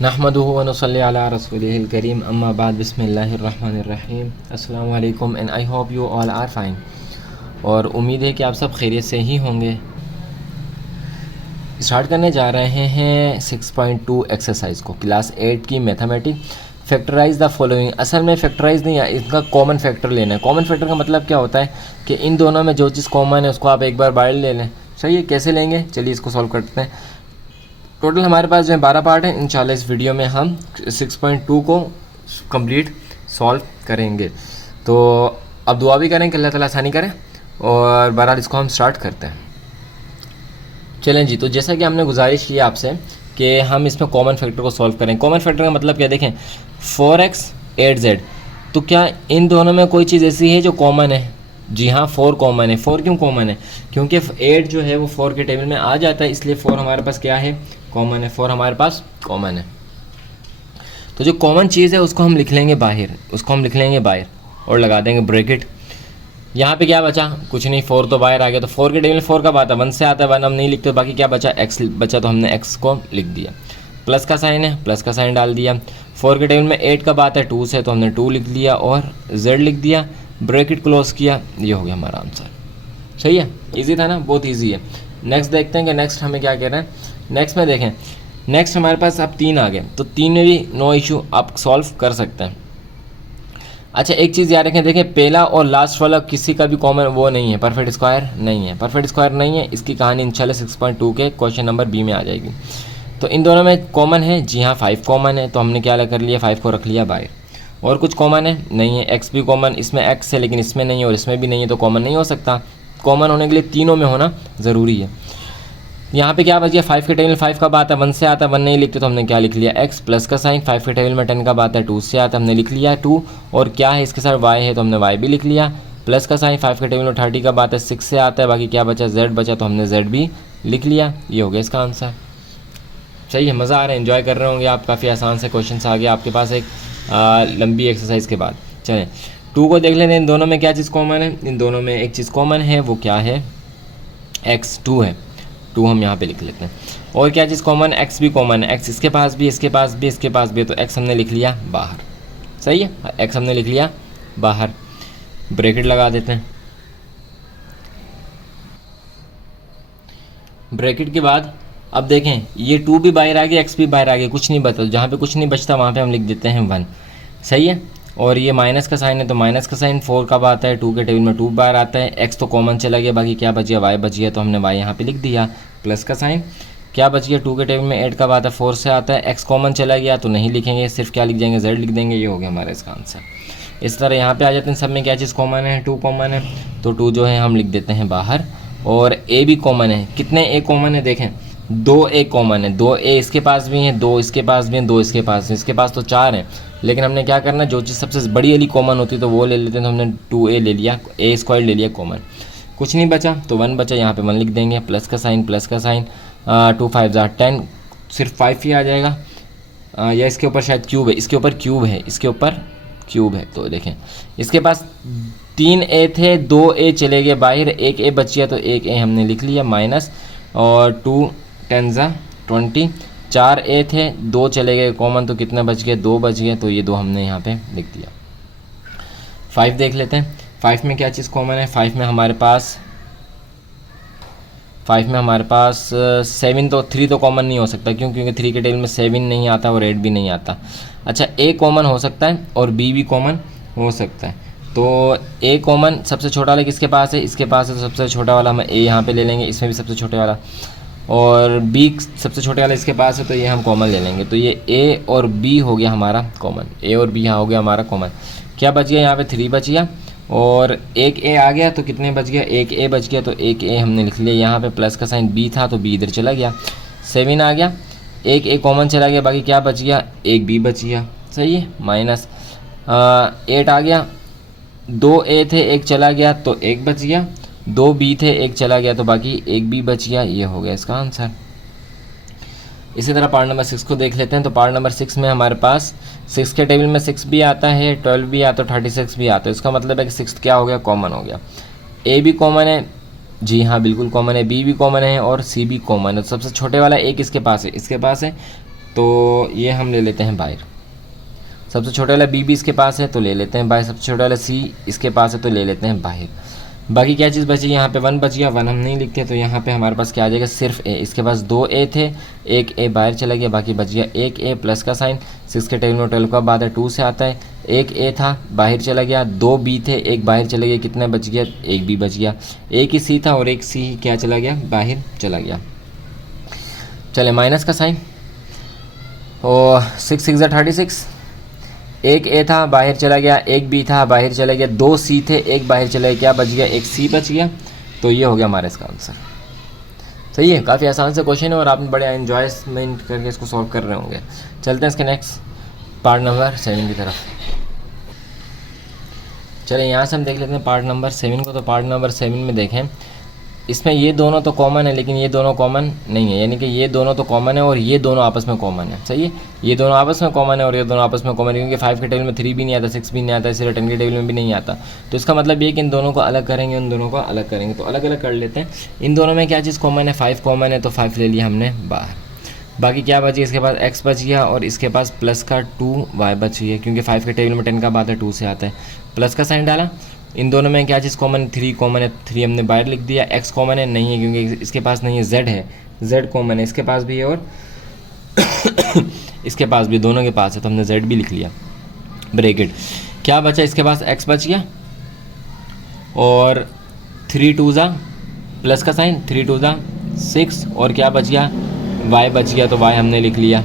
नहमदुहु व नुसल्ली अला रसूलिहिल करीम अम्मा बाद बिस्मिल्लाहिर रहमानिर रहीम। अस्सलाम वालेकुम and I hope you all are fine. और उम्मीद है कि आप सब खैरियत से ही होंगे। स्टार्ट करने जा रहे हैं 6.2 एक्सरसाइज को, क्लास 8 की मैथमेटिक। Factorise the following. असल में फैक्टराइज नहीं है, इसका कॉमन फैक्टर लेना है। कॉमन फैक्टर का मतलब क्या होता है कि इन दोनों में जो चीज़ कॉमन है उसको आप एक बार बाहर ले लें। सही है, कैसे लेंगे चलिए इसको सॉल्व करते हैं। टोटल हमारे पास जो है 12 पार्ट हैं। इंशाल्लाह इस वीडियो में हम 6.2 को कंप्लीट सॉल्व करेंगे। तो अब दुआ भी करें कि अल्लाह ताला आसानी करें और बहरहाल इसको हम स्टार्ट करते हैं। चलें जी, तो जैसा कि हमने गुजारिश की आपसे कि हम इसमें कॉमन फैक्टर को सॉल्व करें। कॉमन फैक्टर का मतलब क्या, देखें 4x 8z, तो क्या इन दोनों में कोई चीज़ ऐसी है जो कॉमन है? जी हाँ, 4 कॉमन है। 4 क्यों कॉमन है? क्योंकि 8 जो है वो 4 के टेबल में आ जाता है, इसलिए 4 हमारे पास क्या है, कॉमन है। 4 हमारे पास कॉमन है। तो जो कॉमन चीज़ है उसको हम लिख लेंगे बाहर, और लगा देंगे ब्रैकेट। यहाँ पे क्या बचा, कुछ नहीं, 4 तो बाहर आ गया। तो 4 के टेबल में 4 कब आता है, 1 से आता है। 1 हम नहीं लिखते, बाकी क्या बचा, x बचा, तो हमने x को लिख दिया। प्लस का साइन है, प्लस का साइन डाल दिया। 4 के टेबल में 8 कब आता है, 2 से, तो हमने 2 लिख लिया और z लिख दिया, ब्रैकेट क्लोज किया। ये हो गया हमारा आंसर। सही है, इजी था ना, बहुत इजी है। नेक्स्ट देखते हैं कि नेक्स्ट हमें क्या कह रहे हैं। नेक्स्ट में देखें, नेक्स्ट हमारे पास अब 3 आ गए, तो 3 में भी नो इशू, आप सॉल्व कर सकते हैं। अच्छा, एक चीज़ याद रखें, देखें पहला और लास्ट वाला किसी का भी कॉमन वो नहीं है, परफेक्ट स्क्वायर नहीं है। परफेक्ट स्क्वायर नहीं है, इसकी कहानी इंशाल्लाह 6.2 के क्वेश्चन नंबर बी में आ जाएगी। तो इन दोनों में कॉमन है, जी हाँ 5 कॉमन है, तो हमने क्या कर लिया, 5 को रख लिया बाहर। और कुछ कॉमन है नहीं है, x भी कॉमन, इसमें x है लेकिन इसमें नहीं है और इसमें भी नहीं है, तो कॉमन नहीं हो सकता। कॉमन होने के लिए तीनों में होना ज़रूरी है। यहाँ पे क्या बच गया, 5 के टेबल में 5 कब आता है, 1 से आता है। 1 नहीं लिखते तो हमने क्या लिख लिया, x प्लस का साइन। 5 के टेबल में 10 कब आता है, 2 से आता है, हमने लिख लिया 2। और क्या है इसके साथ, y है, तो हमने y भी लिख लिया। प्लस का साइन 5 के टेबल में 30 कब आता है, 6 से आता है। बाकी क्या बचा, z बचा, तो हमने z भी लिख लिया। ये हो गया इसका आंसर। सही है, मज़ा आ रहा है, इन्जॉय कर रहे होंगे आप। काफ़ी आसान से क्वेश्चन आ गया आपके पास एक लंबी एक्सरसाइज के बाद। चलें 2 को देख लेते हैं। इन दोनों में क्या चीज़ कॉमन है, इन दोनों में एक चीज़ कॉमन है, वो क्या है, x 2 है। 2 हम यहाँ पे लिख लेते हैं। और क्या चीज़ कॉमन, x भी कॉमन है। x इसके पास भी, इसके पास भी, इसके पास भी, तो x हमने लिख लिया बाहर। सही है, x हमने लिख लिया बाहर, ब्रैकेट लगा देते हैं। ब्रैकेट के बाद अब देखें, ये 2 भी बाहर आ गया, x भी बाहर आ गया, कुछ नहीं बचा। जहाँ पे कुछ नहीं बचता वहाँ पे हम लिख देते हैं 1। सही है, और ये माइनस का साइन है, तो माइनस का साइन 4 कब आता है, 2 के टेबल में 2 बाहर आता है। x तो कॉमन चला गया, बाकी क्या बच गया, y बच गया, तो हमने y यहाँ पे लिख दिया। प्लस का साइन क्या बच गया, 2 के टेबल में 8 कब आता है, 4 से आता है। x कॉमन चला गया तो नहीं लिखेंगे, सिर्फ क्या लिख देंगे, z लिख देंगे। ये हो गया हमारा इसका आंसर। इस तरह यहाँ पे आ जाते हैं, सब में क्या चीज़ कॉमन है, 2 कॉमन है, तो 2 जो है हम लिख देते हैं बाहर। और a भी कॉमन है। कितने a कॉमन है, देखें 2 a कॉमन है। 2 a इसके पास भी हैं, 2 इसके पास भी हैं, 2 इसके पास हैं, इसके पास तो 4 हैं। लेकिन हमने क्या करना, जो चीज़ सबसे बड़ी वाली कॉमन होती है तो वो ले लेते हैं, तो हमने 2a ले लिया, a स्क्वायर ले लिया कॉमन। कुछ नहीं बचा तो 1 बचा, यहाँ पे 1 लिख देंगे। प्लस का साइन 2 5 10, सिर्फ 5 ही आ जाएगा। या इसके ऊपर शायद क्यूब है, इसके ऊपर क्यूब है। तो देखें इसके पास 3 a थे, 2 a चले गए बाहर, 1 a बच गया, तो 1 a हमने लिख लिया माइनस। और 2 10 20, 4 a थे, 2 चले गए कॉमन, तो कितना बच गया, 2 बच गए, तो ये 2 हमने यहाँ पे लिख दिया। 5 देख लेते हैं। 5 में क्या चीज़ कॉमन है, 5 में हमारे पास 7, तो 3 तो कॉमन नहीं हो सकता, क्योंकि 3 के टेबल में 7 नहीं आता और 8 भी नहीं आता। अच्छा, a कॉमन हो सकता है और b भी कॉमन हो सकता है। तो a कॉमन सबसे छोटा वाला किसके पास है, इसके पास है, तो सबसे छोटा वाला हम a यहाँ पे ले लेंगे, इसमें भी सबसे छोटे वाला। और b सबसे छोटे वाला इसके पास है, तो ये हम कॉमन ले लेंगे। तो ये a और b हो गया हमारा कॉमन, a और b यहाँ हो गया हमारा कॉमन। क्या बच गया, यहाँ पे 3 बच गया और 1 a आ गया, तो कितने बच गया, 1 a बच गया, तो 1 a हमने लिख लिया। यहाँ पे प्लस का साइन b था तो b इधर चला गया। 7 आ गया, 1 a कॉमन चला गया, बाकी क्या बच गया, 1 b बच गया। सही है, माइनस 8 आ गया, 2 a थे, 1 चला गया, तो 1 बच गया। 2 b थे, 1 चला गया, तो बाकी 1 b बच गया। ये हो गया इसका आंसर। इसी तरह पार्ट नंबर 6 को देख लेते हैं। तो पार्ट नंबर 6 में हमारे पास 6 के टेबल में 6 भी आता है, 12 भी आता है, 36 भी आता है। इसका मतलब है कि 6 क्या हो गया, कॉमन हो गया। a भी कॉमन है, जी हाँ बिल्कुल कॉमन है, बी भी कॉमन है और सी भी कॉमन है। तो सबसे छोटे वाला एक इसके पास है, इसके पास है तो ये हम ले लेते हैं बाहर। सबसे छोटा वाला बी भी इसके पास है तो ले लेते हैं बाहर। सबसे छोटा वाला सी इसके पास है तो ले लेते हैं बाहर। बाकी क्या चीज़ बची, यहाँ पे 1 बच गया, 1 हम नहीं लिखते तो यहाँ पे हमारे पास क्या आ जाएगा, सिर्फ ए। इसके पास 2 ए थे, एक ए बाहर चला गया, बाकी बच गया एक ए प्लस का साइन। 6 के टेबल में 12 का बाद है 2 से आता है। एक ए था बाहर चला गया, 2 बी थे एक बाहर चला गया, कितना बच गया, एक बी बच गया। एक ही सी था और एक सी क्या चला गया, बाहर चला गया। चले माइनस का साइन और 6 6 36। एक ए था बाहर चला गया, एक बी था बाहर चला गया, 2 सी थे एक बाहर चला गया, क्या बच गया, एक सी बच गया। तो ये हो गया हमारा इसका आंसर। सही है, काफ़ी आसान से क्वेश्चन है और आपने बड़े एन्जॉयमेंट करके इसको सॉल्व कर रहे होंगे। चलते हैं इसके नेक्स्ट पार्ट नंबर 7 की तरफ। चलिए यहाँ से हम देख लेते हैं पार्ट नंबर 7 को। तो पार्ट नंबर 7 में देखें, इसमें ये दोनों तो कॉमन है लेकिन ये दोनों कॉमन नहीं है, यानी कि ये दोनों तो कॉमन है और ये दोनों आपस में कॉमन है। सही है, ये दोनों आपस में कॉमन है और ये दोनों आपस में कॉमन है, क्योंकि 5 के टेबल में 3 भी नहीं आता, 6 भी नहीं आता, इसलिए 10 के टेबल में भी नहीं आता। तो इसका मतलब ये कि इन दोनों को अलग करेंगे, इन दोनों को अलग करेंगे। तो अलग अलग कर लेते हैं। इन दोनों में क्या चीज़ कॉमन है, 5 कॉमन है तो 5 ले लिया हमने बाहर। बाकी क्या बची, इसके पास x बच गया और इसके पास प्लस का 2y बच गया, क्योंकि 5 के टेबल में 10 का बाद है 2 से आता है। प्लस का साइन डाला। इन दोनों में क्या चीज़ कॉमन, 3 कॉमन है, 3 हमने बाहर लिख दिया। x कॉमन है नहीं है क्योंकि इसके पास नहीं है, z है, z कॉमन है, इसके पास भी है और इसके पास भी, दोनों के पास है तो हमने z भी लिख लिया ब्रैकेट। क्या बचा, इसके पास x बच गया और 3 2 ज़ा प्लस का साइन, 3 2 ज़ा 6 और क्या बच गया, y बच गया तो y हमने लिख लिया।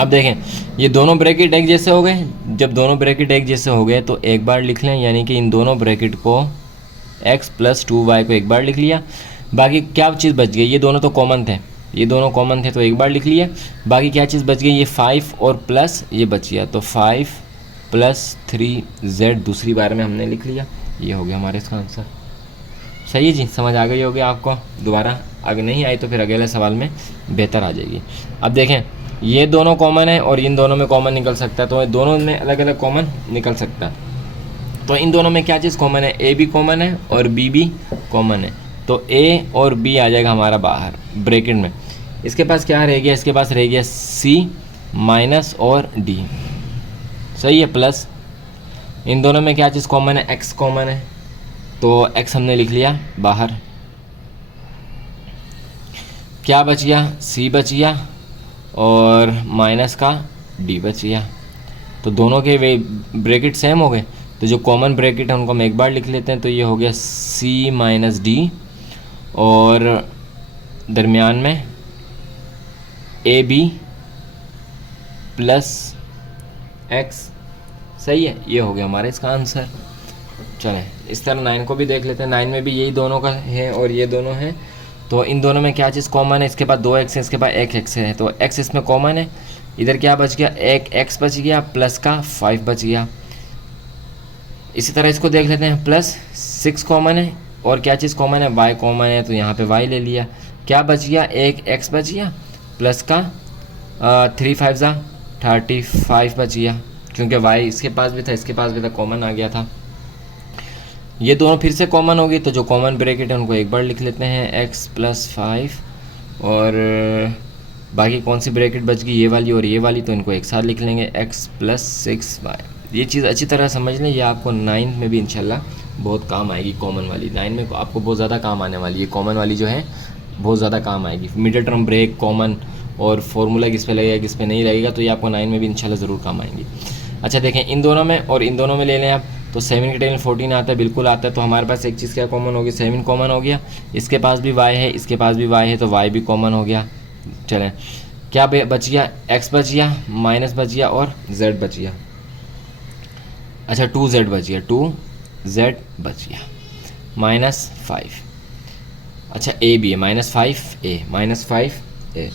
अब देखें ये दोनों ब्रैकेट एक जैसे हो गए। जब दोनों ब्रैकेट एक जैसे हो गए तो एक बार लिख लें, यानी कि इन दोनों ब्रैकेट को x + 2y को एक बार लिख लिया। बाकी क्या चीज़ बच गई, ये दोनों तो कॉमन थे, ये दोनों कॉमन थे तो एक बार लिख लिया। बाकी क्या चीज़ बच गई, ये 5 और प्लस ये बच गया, तो 5 + 3z दूसरी बार में हमने लिख लिया। ये हो गया हमारे इसका आंसर। सही है जी, समझ आ गई होगी आपको। दोबारा अगर नहीं आई तो फिर अगले सवाल में बेहतर आ जाएगी। अब देखें ये दोनों कॉमन है और इन दोनों में कॉमन निकल सकता है, तो दोनों में अलग अलग कॉमन निकल सकता है। तो इन दोनों में क्या चीज़ कॉमन है, ए भी कॉमन है और बी भी कॉमन है, तो ए और बी आ जाएगा हमारा बाहर ब्रैकेट में। इसके पास क्या रह गया, इसके पास रह गया सी माइनस और डी। सही है, प्लस इन दोनों में क्या चीज़ कॉमन है, एक्स कॉमन है तो एक्स हमने लिख लिया बाहर। क्या बच गया, सी बच गया और माइनस का डी बच गया। तो दोनों के वे ब्रैकेट सेम हो गए, तो जो कॉमन ब्रैकेट है उनको हम एक बार लिख लेते हैं। तो ये हो गया सी माइनस डी और दरमियान में ए बी प्लस एक्स। सही है, ये हो गया हमारा इसका आंसर। चलें इस तरह 9 को भी देख लेते हैं। 9 में भी यही दोनों का है और ये दोनों हैं, तो इन दोनों में क्या चीज़ कॉमन है, इसके पास 2x है, इसके पास 1x है, तो x इसमें कॉमन है। इधर क्या बच गया, एक x बच गया प्लस का 5 बच गया। इसी तरह इसको देख लेते हैं, प्लस 6 कॉमन है और क्या चीज़ कॉमन है, y कॉमन है, तो यहाँ पे y ले लिया। क्या बच गया, एक x बच गया प्लस का 3 5 ज़ा 35 बच गया, क्योंकि y इसके पास भी था इसके पास भी था, कॉमन आ गया था। ये दोनों फिर से कॉमन होगी, तो जो कॉमन ब्रैकेट है उनको एक बार लिख लेते हैं, x + 5 और बाकी कौन सी ब्रैकेट बच गई, ये वाली और ये वाली, तो इनको एक साथ लिख लेंगे, x + 6y। ये चीज़ अच्छी तरह समझ लें, ये आपको 9 में भी इंशाल्लाह बहुत काम आएगी। कॉमन वाली 9 में आपको बहुत ज़्यादा काम आने वाली है, कॉमन वाली जो है बहुत ज़्यादा काम आएगी। मिडिल टर्म ब्रेक, कॉमन और फार्मूला किस पे लगेगा किस पे नहीं लगेगा, तो ये आपको 9 में भी इंशाल्लाह ज़रूर काम आएंगी। अच्छा देखें इन दोनों में और इन दोनों में ले लें आप, तो 7 के टेबल 14 आता है, बिल्कुल आता है। तो हमारे पास एक चीज़ क्या कॉमन होगी, 7 कॉमन हो गया। इसके पास भी y है, इसके पास भी y है, तो y भी कॉमन हो गया। चलें क्या बच गया, x बच गया, माइनस बच गया और z बच गया। अच्छा 2z बच गया, 2z बच गया -5। अच्छा a भी है -5a।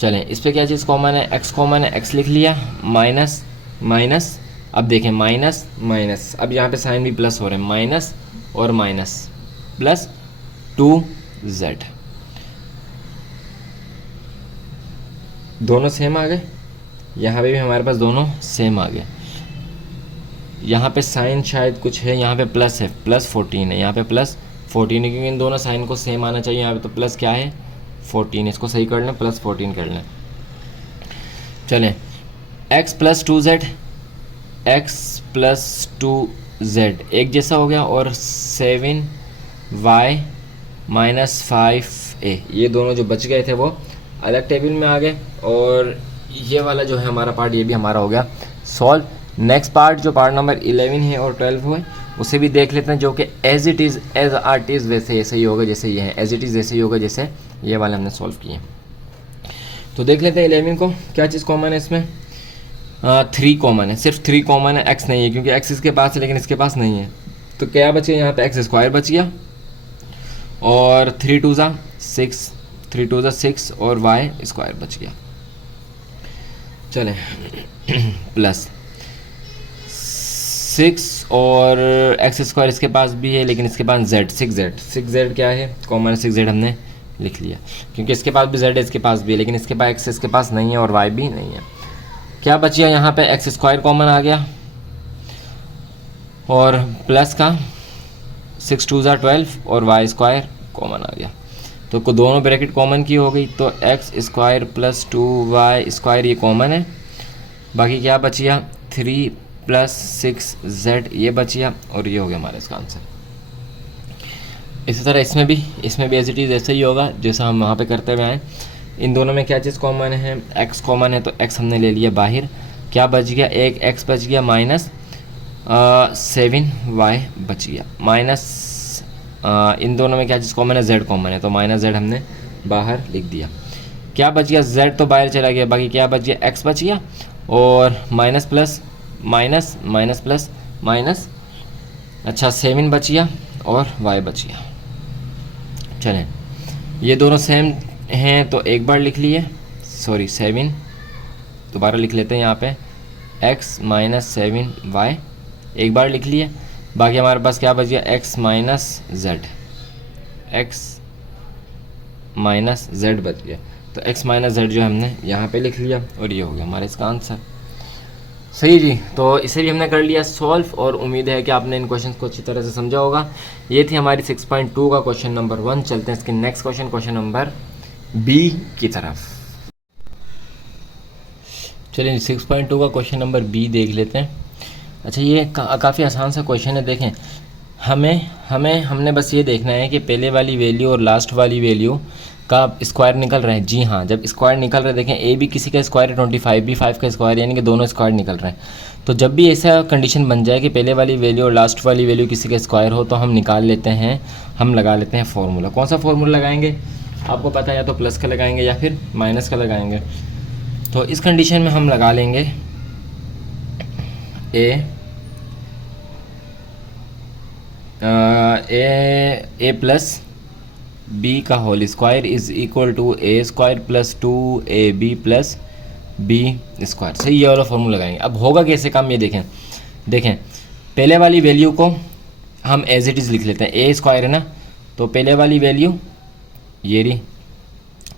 चलें इस पर क्या चीज़ कॉमन है, x कॉमन है, x लिख लिया, माइनस माइनस। अब देखें माइनस माइनस, अब यहाँ पे साइन भी प्लस हो रहे हैं, माइनस और माइनस प्लस 2z, दोनों सेम आ गए। यहाँ पे भी हमारे पास दोनों सेम आ गए। यहाँ पे साइन शायद कुछ है, यहाँ पे प्लस है, +14 है, यहाँ पे +14 है, क्योंकि इन दोनों साइन को सेम आना चाहिए। यहाँ पे तो प्लस क्या है 14, इसको सही कर लें, +14 कर लें। चलें, x plus 2z, x plus 2z एक जैसा हो गया, और 7y माइनस 5a, ये दोनों जो बच गए थे वो अलग टेबल में आ गए, और ये वाला जो है हमारा पार्ट, ये भी हमारा हो गया सॉल्व। नेक्स्ट पार्ट जो पार्ट नंबर 11 है और 12 है उसे भी देख लेते हैं, जो कि as it is as art is वैसे ऐसे ही होगा जैसे ये है, एज इट इज़ वैसे ही होगा जैसे ये वाले हमने सॉल्व किए। तो देख लेते हैं 11 को, क्या चीज़ कॉमन है इसमें? 3 कॉमन है, सिर्फ 3 कॉमन है, x नहीं है क्योंकि x इसके पास है लेकिन इसके पास नहीं है। तो क्या बच गया यहाँ पे? x स्क्वायर बच गया, और 3 2 ज़ा 6, 3 2 ज़ा 6 और y स्क्वायर बच गया। चलें प्लस 6 और x स्क्वायर इसके पास भी है लेकिन इसके पास z, 6z क्या है? कॉमन है, 6z हमने लिख लिया क्योंकि इसके पास भी z है, इसके पास भी है, लेकिन इसके पास x इसके पास नहीं है और y भी नहीं है। क्या बच गया यहाँ पे? x स्क्वायर कॉमन आ गया, और प्लस का 6 2 ज़ा 12 और y स्क्वायर कॉमन आ गया। तो दोनों ब्रैकेट कॉमन की हो गई, तो x square plus 2y square ये कॉमन है। बाकी क्या बच गया? 3 प्लस 6z ये बच गया, और ये हो गया हमारा इसका आंसर। इसी तरह इसमें भी एज इट इज़ ऐसे ही होगा जैसा हम वहाँ पे करते हुए आए। इन दोनों में क्या चीज़ कॉमन है? x कॉमन है, तो x हमने ले लिया बाहर। क्या बच गया? एक x बच गया, माइनस 7y बच गया, माइनस इन दोनों में क्या चीज़ कॉमन है? z कॉमन है, तो माइनस z हमने बाहर लिख दिया। क्या बच गया? z तो बाहर चला गया, बाकी क्या बच गया? x बच गया, और minus plus minus minus plus minus, अच्छा 7 बच गया और y बच गया। चलें, ये दोनों सेम हैं तो एक बार लिख लिए, सॉरी 7 दोबारा लिख लेते हैं यहाँ पे, x माइनस 7y एक बार लिख लिए। बाकी हमारे पास क्या बच गया? x minus z, x minus z बच गया, तो x माइनस z जो हमने यहाँ पे लिख लिया, और ये हो गया हमारा इसका आंसर। सही जी, तो इसे भी हमने कर लिया सॉल्व, और उम्मीद है कि आपने इन क्वेश्चंस को अच्छी तरह से समझा होगा। ये थी हमारी 6.2 का क्वेश्चन नंबर 1। चलते हैं इसके नेक्स्ट क्वेश्चन नंबर बी की तरफ। चलिए 6.2 का क्वेश्चन नंबर बी देख लेते हैं। अच्छा, ये काफ़ी आसान सा क्वेश्चन है। देखें, हमने बस ये देखना है कि पहले वाली वैल्यू और लास्ट वाली वैल्यू का स्क्वायर निकल रहा है। जी हाँ, जब स्क्वायर निकल रहा है, देखें ए भी किसी का स्क्वायर है 25, भी 5 का स्क्वायर, यानी कि दोनों स्क्वायर निकल रहे हैं। तो जब भी ऐसा कंडीशन बन जाए कि पहले वाली वैल्यू और लास्ट वाली वैल्यू किसी का स्क्वायर हो, तो हम निकाल लेते हैं, हम लगा लेते हैं फार्मूला। कौन सा फार्मूला लगाएंगे? आपको पता है, या तो प्लस का लगाएंगे या फिर माइनस का लगाएंगे। तो इस कंडीशन में हम लगा लेंगे ए प्लस बी का whole square is equal to a square plus 2ab plus b square. सही, ये वाला फॉर्मूला लगाएंगे। अब होगा कैसे काम, ये देखें पहले वाली वैल्यू को हम एज इट इज़ लिख लेते हैं। ए स्क्वायर है ना, तो पहले वाली वैल्यू ये रही,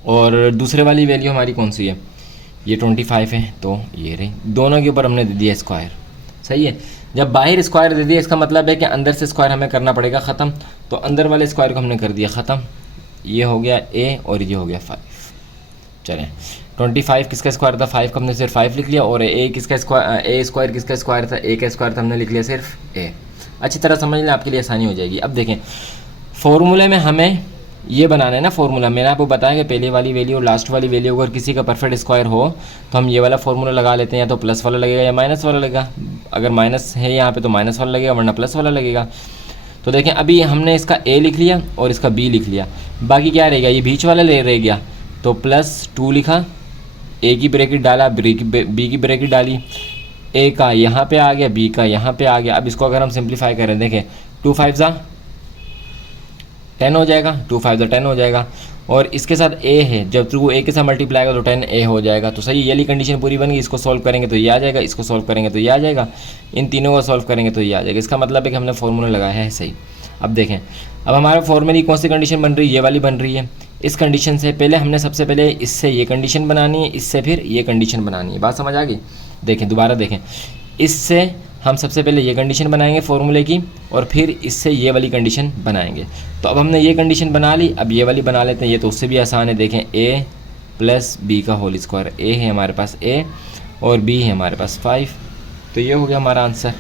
और दूसरे वाली वैल्यू हमारी कौन सी है? ये 25 है, तो ये रही। दोनों के ऊपर हमने दे दिया स्क्वायर। सही है, जब बाहर स्क्वायर दे दिया इसका मतलब है कि अंदर से स्क्वायर हमें करना पड़ेगा ख़त्म। तो अंदर वाले स्क्वायर को हमने कर दिया ख़त्म। ये हो गया a और ये हो गया 5। चलें, 25 किसका स्क्वायर था? 5 का हमने सिर्फ 5 लिख लिया, और a किसका स्क्वायर, a स्क्वायर किसका स्क्वायर था? a का स्क्वायर था, हमने लिख लिया सिर्फ a। अच्छी तरह समझ लें, आपके लिए आसानी हो जाएगी। अब देखें, फॉर्मूले में हमें ये बनाना है ना फॉर्मूला। मैंने आपको बताया कि पहले वाली वैल्यू और लास्ट वाली वैल्यू अगर किसी का परफेक्ट स्क्वायर हो तो हम ये वाला फॉर्मूला लगा लेते हैं, या तो प्लस वाला लगेगा या माइनस वाला लगेगा। अगर माइनस है यहाँ पे तो माइनस वाला लगेगा, वरना प्लस वाला लगेगा। तो देखें, अभी हमने इसका a लिख लिया और इसका b लिख लिया, बाकी क्या रहेगा? ये बीच वाला रह गया, तो +2 लिखा, a की ब्रैकेट डाला, b की ब्रैकेट डाली, a का यहाँ पे आ गया, b का यहाँ पे आ गया। अब इसको अगर हम सिंप्लीफाई करें, देखें 2 5 ज़ा 10 हो जाएगा, 2 5 ज़ा 10 हो जाएगा, और इसके साथ a है, जब थ्रू a के साथ मल्टीप्लाई होगा तो 10a हो जाएगा। तो सही, ये वाली कंडीशन पूरी बन गई। इसको सॉल्व करेंगे तो ये आ जाएगा, इसको सॉल्व करेंगे तो ये आ जाएगा, इन तीनों को सॉल्व करेंगे तो ये आ जाएगा। इसका मतलब है कि हमने फार्मूला लगाया है सही। अब देखें, अब हमारे फॉर्मूले की कौन सी कंडीशन बन रही है? ये वाली बन रही है। इस कंडीशन से पहले हमने सबसे पहले इससे ये कंडीशन बनानी है, इससे फिर ये कंडीशन बनानी है। बात समझ आ गई? देखें, दोबारा देखें, इससे हम सबसे पहले ये कंडीशन बनाएंगे फॉर्मूले की, और फिर इससे ये वाली कंडीशन बनाएंगे। तो अब हमने ये कंडीशन बना ली, अब ये वाली बना लेते हैं। ये तो उससे भी आसान है। देखें, a प्लस बी का होल स्क्वायर। ए है हमारे पास ए और बी है हमारे पास 5। तो ये हो गया हमारा आंसर।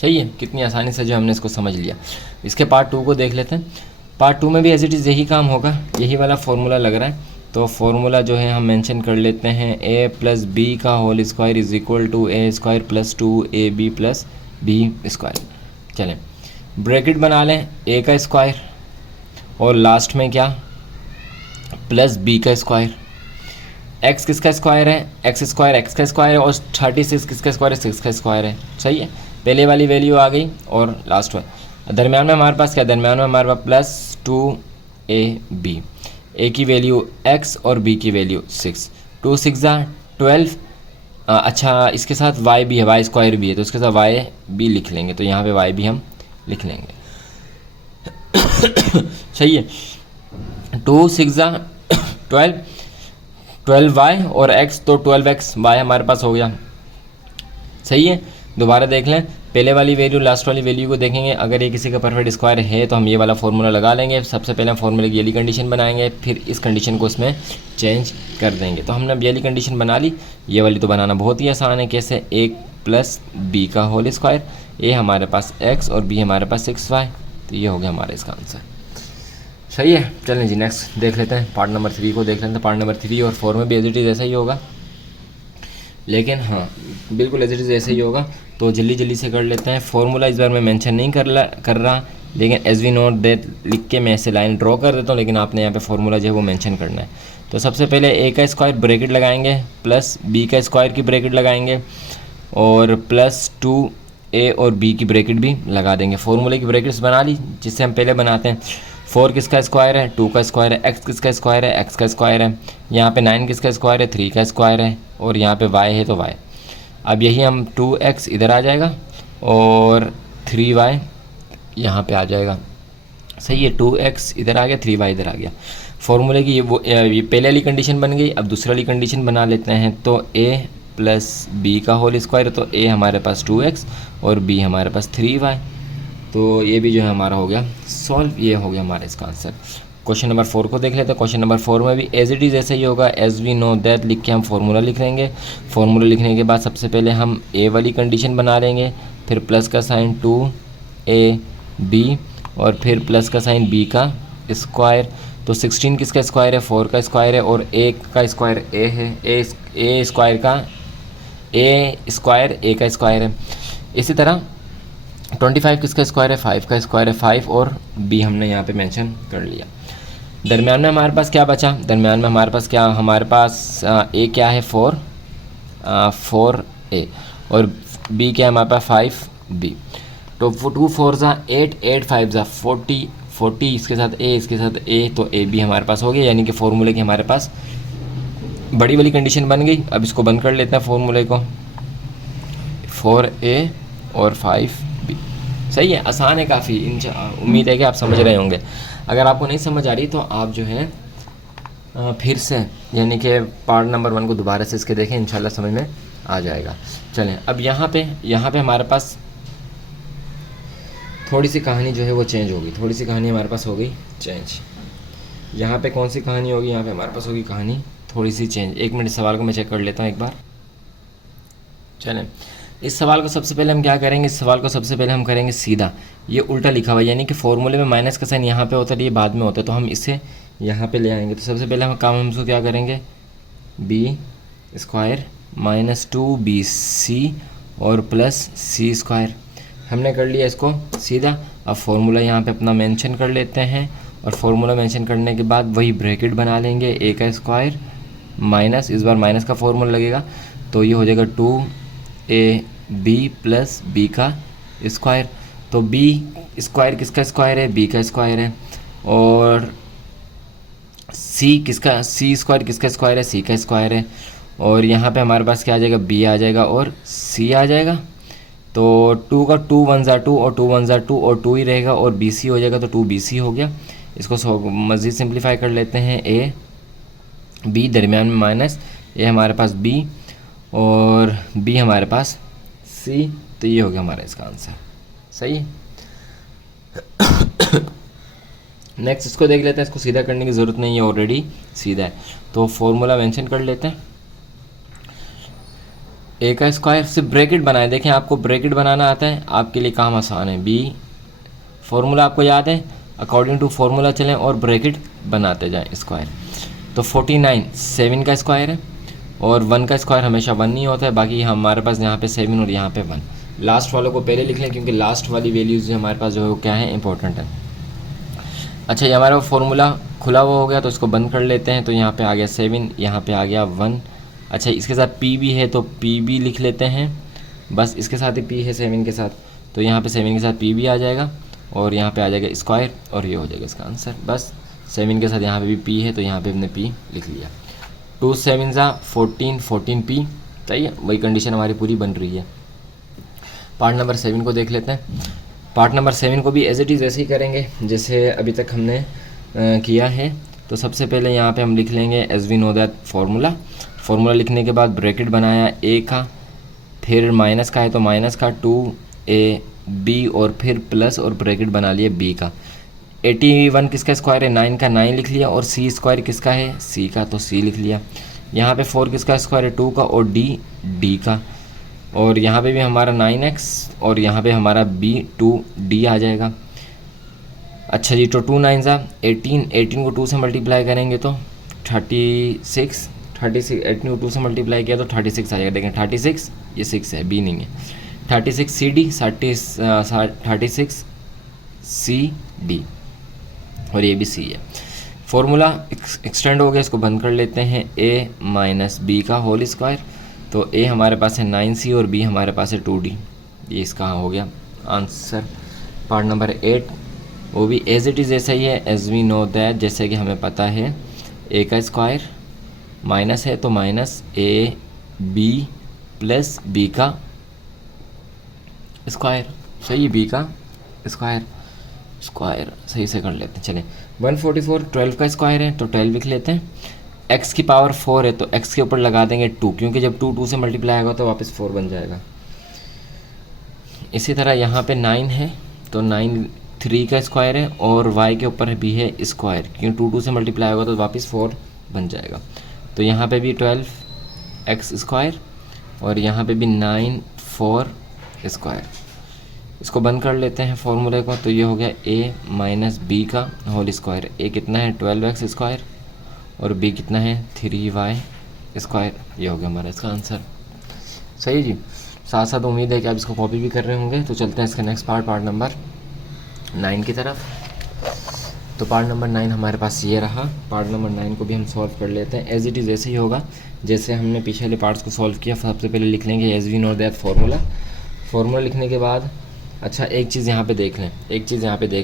सही है, कितनी आसानी से जो हमने इसको समझ लिया। इसके पार्ट 2 को देख लेते हैं। पार्ट 2 में भी एज इट इज़ यही काम होगा, यही वाला फॉर्मूला लग रहा है। तो फॉर्मूला जो है हम मेंशन कर लेते हैं, ए प्लस बी का whole square is equal to a square plus 2ab plus b square. चलें ब्रैकेट बना लें, ए का स्क्वायर और लास्ट में क्या प्लस बी का स्क्वायर। एक्स किसका स्क्वायर है, एक्स स्क्वायर एक्स का स्क्वायर है और 36 किसका स्क्वायर है, 6 का स्क्वायर है। सही है, पहले वाली वैल्यू आ गई और लास्ट में दरम्यान में हमारे पास क्या, दरम्यान में हमारे पास प्लस 2ab। ए की वैल्यू x और b की वैल्यू 6, 2 6 12। अच्छा इसके साथ y भी है, y स्क्वायर भी है, तो इसके साथ y भी लिख लेंगे, तो यहाँ पे y भी हम लिख लेंगे। सही है, 2 6 12, 12y और x, तो 12x y हमारे पास हो गया। सही है, दोबारा देख लें, पहले वाली वैल्यू लास्ट वाली वैल्यू को देखेंगे। अगर ये किसी का परफेक्ट स्क्वायर है तो हम ये वाला फार्मूला लगा लेंगे। सबसे पहले हम फार्मूले की ये वाली कंडीशन बनाएंगे, फिर इस कंडीशन को इसमें चेंज कर देंगे। तो हमने अब ये वाली कंडीशन बना ली। ये वाली तो बनाना बहुत ही आसान है, कैसे, a प्लस बी का होल स्क्वायर, ए हमारे पास x और b हमारे पास 6y। तो ये हो गया हमारा इसका आंसर। सही है, चलें जी नेक्स्ट देख लेते हैं, पार्ट नंबर 3 को देख लेते हैं। पार्ट नंबर 3 और 4 में भी एज इट इज़ ऐसा ही होगा, लेकिन हाँ बिल्कुल एज इट इज़ ऐसे ही होगा। तो जल्दी जल्दी से कर लेते हैं। फॉर्मूला इस बार मैं मेंशन नहीं कर रहा, लेकिन एज वी नोट दैट लिख के मैं ऐसे लाइन ड्रॉ कर देता हूँ, लेकिन आपने यहाँ पे फॉर्मूला जो है वो मेंशन करना है। तो सबसे पहले ए का स्क्वायर ब्रैकेट लगाएंगे, प्लस बी का स्क्वायर की ब्रैकेट लगाएंगे और प्लस 2a और b की ब्रैकेट भी लगा देंगे। फॉर्मूले की ब्रैकेट्स बना ली जिससे हम पहले बनाते हैं। 4 किसका स्क्वायर है, 2 का स्क्वायर है, x किसका स्क्वायर है, x का स्क्वायर है, यहाँ पे 9 किसका स्क्वायर है, 3 का स्क्वायर है, और यहाँ पे y है तो y। अब यही हम 2x इधर आ जाएगा और 3y यहाँ पे आ जाएगा। सही है, 2x इधर आ गया, 3y इधर आ गया। फॉर्मूले की ये पहले वाली कंडीशन बन गई। अब दूसरी वाली कंडीशन बना लेते हैं। तो a प्लस बी का होल स्क्वायर, तो a हमारे पास 2x और b हमारे पास 3y। तो ये भी जो है हमारा हो गया सॉल्व। ये हो गया हमारा इसका आंसर। क्वेश्चन नंबर 4 को देख लेते हैं। क्वेश्चन नंबर 4 में भी एज इट इज़ ऐसे ही होगा, एज वी नो दैट लिख के हम फार्मूला लिख लेंगे। फार्मूला लिखने के बाद सबसे पहले हम ए वाली कंडीशन बना लेंगे, फिर प्लस का साइन 2ab और फिर प्लस का साइन b का स्क्वायर। तो 16 किसका स्क्वायर है, 4 का स्क्वायर है, और a का स्क्वायर a है, a स्क्वायर का a स्क्वायर a का स्क्वायर है। इसी तरह 25 किसका स्क्वायर है, 5 का स्क्वायर है, 5 और b हमने यहाँ पे मेंशन कर लिया। दरम्यान में हमारे पास क्या बचा, दरम्यान में हमारे पास क्या, हमारे पास a क्या है 4a और b क्या है हमारे पास 5b। तो 2 4 8, 8 5 40, 40 इसके साथ a, इसके साथ a, तो a b हमारे पास हो गया। यानी कि फॉर्मूले की हमारे पास बड़ी वाली कंडीशन बन गई। अब इसको बंद कर लेते हैं फॉर्मूले को, 4a और 5b। सही है, आसान है काफ़ी। उम्मीद है कि आप समझ रहे होंगे। अगर आपको नहीं समझ आ रही तो आप जो है फिर से यानी कि पार्ट नंबर 1 को दोबारा से इसके देखें, इंशाल्लाह समझ में आ जाएगा। चलें अब यहाँ पे हमारे पास थोड़ी सी कहानी जो है वो चेंज होगी। थोड़ी सी कहानी हमारे पास हो गई चेंज। यहाँ पे कौन सी कहानी होगी, यहाँ पे हमारे पास होगी कहानी थोड़ी सी चेंज। एक मिनट सवाल को मैं चेक कर लेता हूँ एक बार। चलें, इस सवाल को सबसे पहले हम क्या करेंगे, इस सवाल को सबसे पहले हम करेंगे सीधा। ये उल्टा लिखा हुआ है, यानी कि फॉर्मूले में माइनस का साइन यहाँ पे होता है, ये बाद में होता है, तो हम इसे यहाँ पे ले आएंगे। तो सबसे पहले हम काम इसको क्या करेंगे, b स्क्वायर माइनस 2bc और प्लस c स्क्वायर। हमने कर लिया इसको सीधा। अब फॉर्मूला यहाँ पे अपना मेंशन कर लेते हैं और फॉर्मूला मेंशन करने के बाद वही ब्रैकेट बना लेंगे, a का स्क्वायर माइनस, इस बार माइनस का फॉर्मूला लगेगा, तो ये हो जाएगा 2ab प्लस b का स्क्वायर। तो b स्क्वायर किसका स्क्वायर है, b का स्क्वायर है, और c स्क्वायर किसका स्क्वायर है, c का स्क्वायर है, और यहाँ पे हमारे पास क्या आ जाएगा, b आ जाएगा और c आ जाएगा। तो 2 का 2 1 2 और 2 1 2 और 2 ही रहेगा और bc हो जाएगा, तो 2bc हो गया। इसको मज़ीद सिंप्लीफाई कर लेते हैं, a b दरमियान में माइनस, a हमारे पास b और b हमारे पास c। तो ये हो गया हमारा इसका आंसर। सही नेक्स्ट इसको देख लेते हैं, इसको सीधा करने की ज़रूरत नहीं है, ऑलरेडी सीधा है। तो फॉर्मूला मेंशन कर लेते हैं। ए का स्क्वायर से ब्रैकेट बनाए, देखें आपको ब्रैकेट बनाना आता है, आपके लिए काम आसान है। बी फॉर्मूला आपको याद है, अकॉर्डिंग टू फॉर्मूला चलें और ब्रैकेट बनाते जाएं स्क्वायर। तो 49 7 का स्क्वायर है, और 1 का स्क्वायर हमेशा 1 नहीं होता है, बाकी हमारे पास यहाँ पे 7 और यहाँ पे 1। लास्ट वालों को पहले लिख लें क्योंकि लास्ट वाली वैल्यूज़ जो हमारे पास जो है वो क्या है, इंपॉर्टेंट है। अच्छा, ये हमारा फॉर्मूला खुला हुआ हो गया, तो इसको बंद कर लेते हैं। तो यहाँ पे आ गया 7, यहाँ पे आ गया 1। अच्छा, इसके साथ पी भी है तो पी भी लिख लेते हैं, बस इसके साथ ही पी है 7 के साथ, तो यहाँ पे 7 के साथ पी भी आ जाएगा, और यहाँ पे आ जाएगा स्क्वायर, और ये हो जाएगा इसका आंसर। बस 7 के साथ यहाँ पे भी पी है, तो यहाँ पे हमने पी लिख लिया। 2 7 14 14 पी, सही है, वही कंडीशन हमारी पूरी बन रही है। पार्ट नंबर 7 को देख लेते हैं। पार्ट नंबर 7 को भी एज इट इज़ वैसे ही करेंगे जैसे अभी तक हमने किया है। तो सबसे पहले यहाँ पे हम लिख लेंगे as we know that formula लिखने के बाद ब्रैकेट बनाया ए का, फिर माइनस का है तो माइनस का 2ab, और फिर प्लस और ब्रैकेट बना लिया बी का। 81 किसका स्क्वायर है, 9 का 9 लिख लिया, और सी स्क्वायर किसका है, सी का, तो सी लिख लिया। यहाँ पे 4 किसका स्क्वायर है, 2 का, और डी का, और यहाँ पे भी हमारा 9x, और यहाँ पे हमारा b 2d आ जाएगा। अच्छा जी, तो 2 9 18 को 2 से मल्टीप्लाई करेंगे तो 36 18 को 2 से मल्टीप्लाई किया तो 36 आ जाएगा। देखें 36, ये 6 है, b नहीं है। 36 CD 36 CD, और ये भी सी है। फॉर्मूला एक्सटेंड हो गया, इसको बंद कर लेते हैं। a माइनस बी का होल स्क्वायर, तो a हमारे पास है 9c और b हमारे पास है 2d, ये इसका हो गया आंसर। पार्ट नंबर 8 वो भी एज इट इज़ ऐसा ही है, एज वी नो दैट, जैसे कि हमें पता है a का स्क्वायर माइनस है तो माइनस ab प्लस b का स्क्वायर, सही है, b का स्क्वायर सही से कर लेते हैं। चलें 144 12 का स्क्वायर है तो 12 लिख लेते हैं। x की पावर 4 है तो x के ऊपर लगा देंगे 2, क्योंकि जब 2 से मल्टीप्लाई होगा तो वापस 4 बन जाएगा। इसी तरह यहाँ पे 9 है तो 9 3 का स्क्वायर है, और y के ऊपर भी है स्क्वायर, क्योंकि 2 से मल्टीप्लाई होगा तो वापस 4 बन जाएगा। तो यहाँ पे भी 12 x स्क्वायर, और यहाँ पे भी 9 4 स्क्वायर। इसको बंद कर लेते हैं फॉर्मूले को, तो ये हो गया a माइनस बी का होल स्क्वायर। a कितना है 12x स्क्वायर, और b कितना है 3y स्क्वायर, ये हो गया हमारा इसका आंसर। सही जी, साथ साथ उम्मीद है कि आप इसको कॉपी भी कर रहे होंगे। तो चलते हैं इसका नेक्स्ट पार्ट नंबर 9 की तरफ। तो पार्ट नंबर 9 हमारे पास ये रहा। पार्ट नंबर 9 को भी हम सॉल्व कर लेते हैं। एज इट इज़ ऐसे ही होगा जैसे हमने पिछले पार्ट्स को सॉल्व किया। सबसे पहले लिख लेंगे as we know that formula लिखने के बाद अच्छा एक चीज़ यहाँ पे देख लें, एक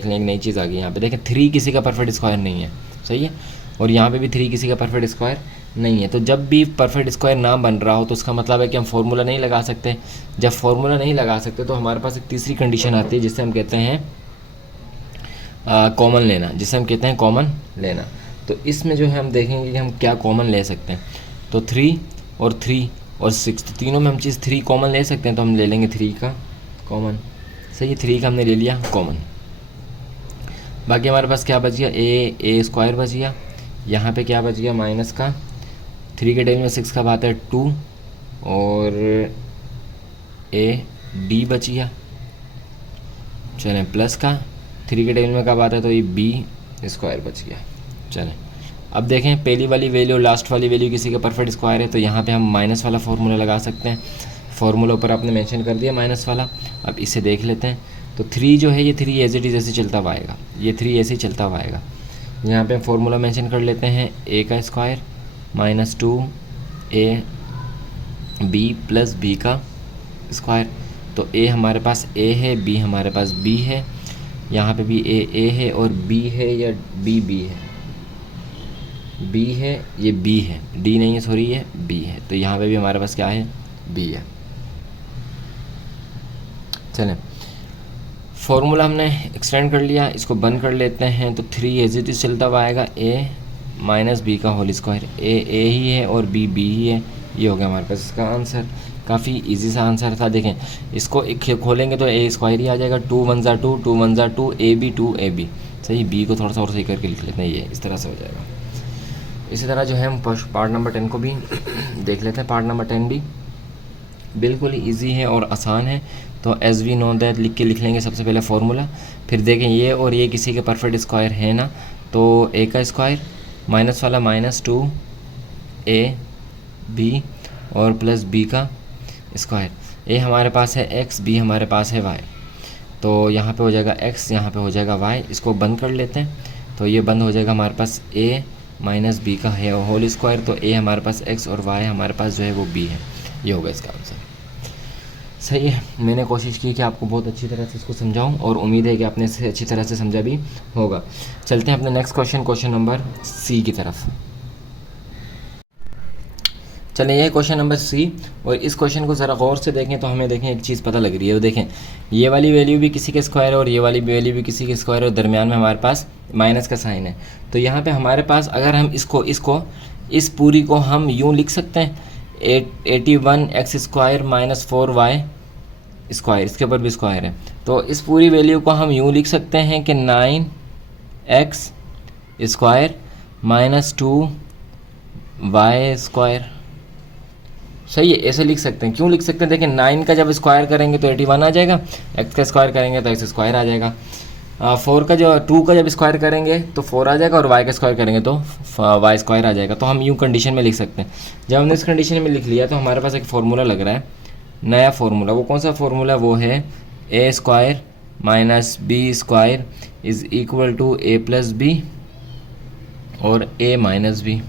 नई चीज़ आ गई यहाँ पे देखें। 3 किसी का परफेक्ट स्क्वायर नहीं है, सही है, और यहाँ पे भी 3 किसी का परफेक्ट स्क्वायर नहीं है। तो जब भी परफेक्ट स्क्वायर ना बन रहा हो तो उसका मतलब है कि हम फार्मूला नहीं लगा सकते। जब फार्मूला नहीं लगा सकते तो हमारे पास एक तीसरी कंडीशन आती है जिसे हम कहते हैं कॉमन लेना, तो इसमें जो है हम देखेंगे कि हम क्या कॉमन ले सकते हैं। तो 3 और 6, तो तीनों में हम चीज़ 3 कॉमन ले सकते हैं, तो हम ले लेंगे 3 का कॉमन, सही है, 3 का हमने ले लिया कॉमन। बाकी हमारे पास क्या बच गया, ए स्क्वायर बच गया। यहाँ पे क्या बच गया, माइनस का 3 के टेबल में 6 का बात है 2, और ए डी बच गया। चलें प्लस का 3 के टेबल में क्या बात है तो ये बी स्क्वायर बच गया। चलें अब देखें, पहली वाली वैल्यू और लास्ट वाली वैल्यू किसी का परफेक्ट स्क्वायर है, तो यहाँ पे हम माइनस वाला फार्मूला लगा सकते हैं। फार्मूला ऊपर आपने मेंशन कर दिया माइनस वाला। अब इसे देख लेते हैं। तो 3 जो है ये 3 एज इट इज़ ऐसे चलता हुआ आएगा, ये 3 ऐसे ही चलता हुआ आएगा। यहाँ पे हम फार्मूला मेंशन कर लेते हैं a का square minus 2a b plus b का स्क्वायर। तो a हमारे पास a है, b हमारे पास b है, यहाँ पे भी a है और b है या b है, b है, ये b है, d नहीं है सॉरी, ये b है। तो यहाँ पे भी हमारे पास क्या है, b है। चलें फॉर्मूला हमने एक्सटेंड कर लिया, इसको बंद कर लेते हैं। तो 3 एज इट इज़ चलता हुआ आएगा, a माइनस बी का होल स्क्वायर। a ही है और b ही है, ये हो गया हमारे पास इसका आंसर। काफ़ी इजी सा आंसर था। देखें इसको एक खोलेंगे तो a स्क्वायर ही आ जाएगा। 2 1 2, 2 1 2, a b 2 a b, सही, बी को थोड़ा सा और सही करके लिख लेते हैं, ये इस तरह से हो जाएगा। इसी तरह जो है हम पार्ट नंबर 10 को भी देख लेते हैं। पार्ट नंबर 10 भी बिल्कुल ही ईजी है और आसान है। तो एज वी नो दैट लिख लेंगे सबसे पहले फार्मूला, फिर देखें ये और ये किसी के परफेक्ट स्क्वायर है ना, तो ए का स्क्वायर माइनस वाला -2 AB और प्लस बी का स्क्वायर। ए हमारे पास है x, बी हमारे पास है y, तो यहाँ पे हो जाएगा x, यहाँ पे हो जाएगा y। इसको बंद कर लेते हैं, तो ये बंद हो जाएगा हमारे पास a माइनस बी का है होल स्क्वायर, तो a हमारे पास x और y हमारे पास जो है वो b है। ये होगा इसका आंसर। सही है, मैंने कोशिश की कि आपको बहुत अच्छी तरह से इसको समझाऊं और उम्मीद है कि आपने इसे अच्छी तरह से समझा भी होगा। चलते हैं अपने नेक्स्ट क्वेश्चन नंबर सी की तरफ। चलें, ये क्वेश्चन नंबर सी, और इस क्वेश्चन को ज़रा गौर से देखें तो हमें देखें एक चीज़ पता लग रही है। वो देखें, ये वाली वैल्यू भी किसी के स्क्वायर है और ये वाली वैल्यू भी किसी के स्क्वायर है, और दरमियान में हमारे पास माइनस का साइन है। तो यहाँ पे हमारे पास अगर हम इस पूरी को हम यूँ लिख सकते हैं 81x² माइनस 4y स्क्वायर, इसके ऊपर भी स्क्वायर है, तो इस पूरी वैल्यू को हम यूँ लिख सकते हैं कि 9x² माइनस 2y स्क्वायर। सही है, ऐसे लिख सकते हैं। क्यों लिख सकते हैं? देखिए 9 का जब स्क्वायर करेंगे तो 81 आ जाएगा, x का स्क्वायर करेंगे तो x स्क्वायर आ जाएगा, 2 का जब स्क्वायर करेंगे तो 4 आ जाएगा, और y का स्क्वायर करेंगे तो y स्क्वायर आ जाएगा। तो हम यूँ कंडीशन में लिख सकते हैं। जब हमने इस कंडीशन में लिख लिया तो हमारे पास एक फार्मूला लग रहा है, नया फार्मूला। वो कौन सा फार्मूला? वो है a² minus b² is equal to a plus b और a माइनस बी।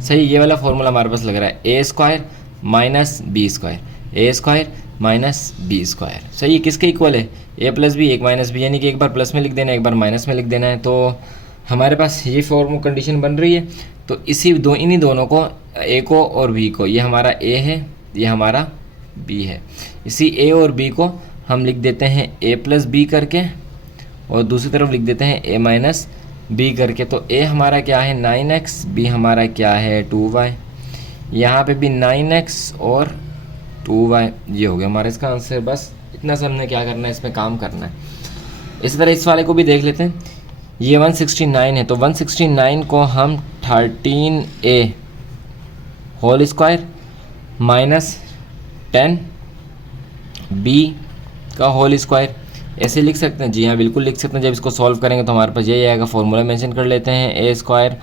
सही, ये वाला फार्मूला हमारे पास लग रहा है, a² minus b², a² minus b²। सही है, किसके इक्वल है? a plus b, 1 minus b, यानी कि एक बार प्लस में लिख देना है, एक बार माइनस में लिख देना है। तो हमारे पास ये फॉर्म कंडीशन बन रही है। तो इन्हीं दोनों को, a को और b को, ये हमारा a है, ये हमारा b है, इसी a और b को हम लिख देते हैं a प्लस बी करके, और दूसरी तरफ लिख देते हैं a माइनस b करके। तो a हमारा क्या है 9x, b हमारा क्या है 2y, यहाँ पे भी 9x और 2y। ये हो गया हमारा इसका आंसर। बस इतना से हमने क्या करना है, इसमें काम करना है। इसी तरह इस वाले को भी देख लेते हैं। ये 169 है, तो 169 को हम 13a whole square minus 10b का होल स्क्वायर ऐसे लिख सकते हैं। जी हाँ, बिल्कुल लिख सकते हैं। जब इसको सॉल्व करेंगे तो हमारे पास यही आएगा। फॉर्मूला मेंशन कर लेते हैं, a²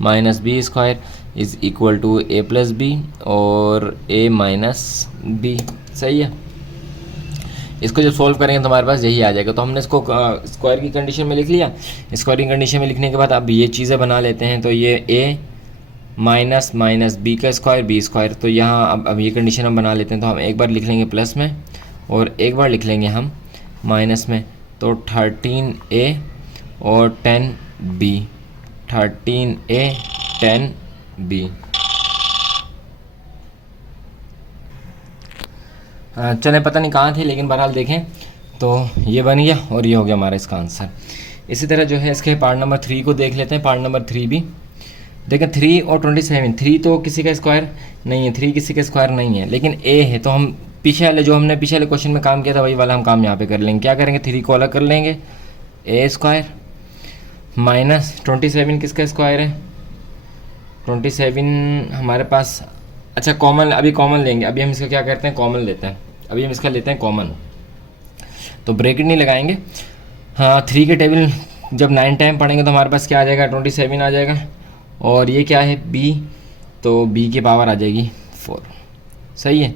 minus b² is equal to a plus b और a माइनस बी। सही है, इसको जब सॉल्व करेंगे तो हमारे पास यही आ जाएगा। तो हमने इसको स्क्वायर की कंडीशन में लिख लिया। स्क्वायर की कंडीशन में लिखने के बाद अब ये चीज़ें बना लेते हैं। तो ये a माइनस b का स्क्वायर b²। तो यहाँ अब ये कंडीशन हम बना लेते हैं। तो हम एक बार लिख लेंगे प्लस में और एक बार लिख लेंगे हम माइनस में। तो 13a और 10b, 13a 10b। चलें, पता नहीं कहाँ थे, लेकिन बहरहाल देखें तो ये बन गया और ये हो गया हमारा इसका आंसर। इसी तरह जो है इसके पार्ट नंबर 3 को देख लेते हैं। पार्ट नंबर 3 भी देखें, 3 और 27, 3 तो किसी का स्क्वायर नहीं है, 3 किसी का स्क्वायर नहीं है, लेकिन a है। तो हम पीछे वाले क्वेश्चन में काम किया था वही वाला हम काम यहाँ पे कर लेंगे। क्या करेंगे, 3 को अलग कर लेंगे, a² माइनस 27 किसका स्क्वायर है 27 हमारे पास। अच्छा, कॉमन, अभी कॉमन लेंगे। अभी हम इसका क्या करते हैं, कॉमन लेते हैं। अभी हम इसका लेते हैं कॉमन, तो ब्रैकेट नहीं लगाएंगे। हाँ, 3 के टेबल जब 9 टाइम पढ़ेंगे तो हमारे पास क्या आ जाएगा, 27 आ जाएगा। और ये क्या है b, तो b की पावर आ जाएगी 4। सही है,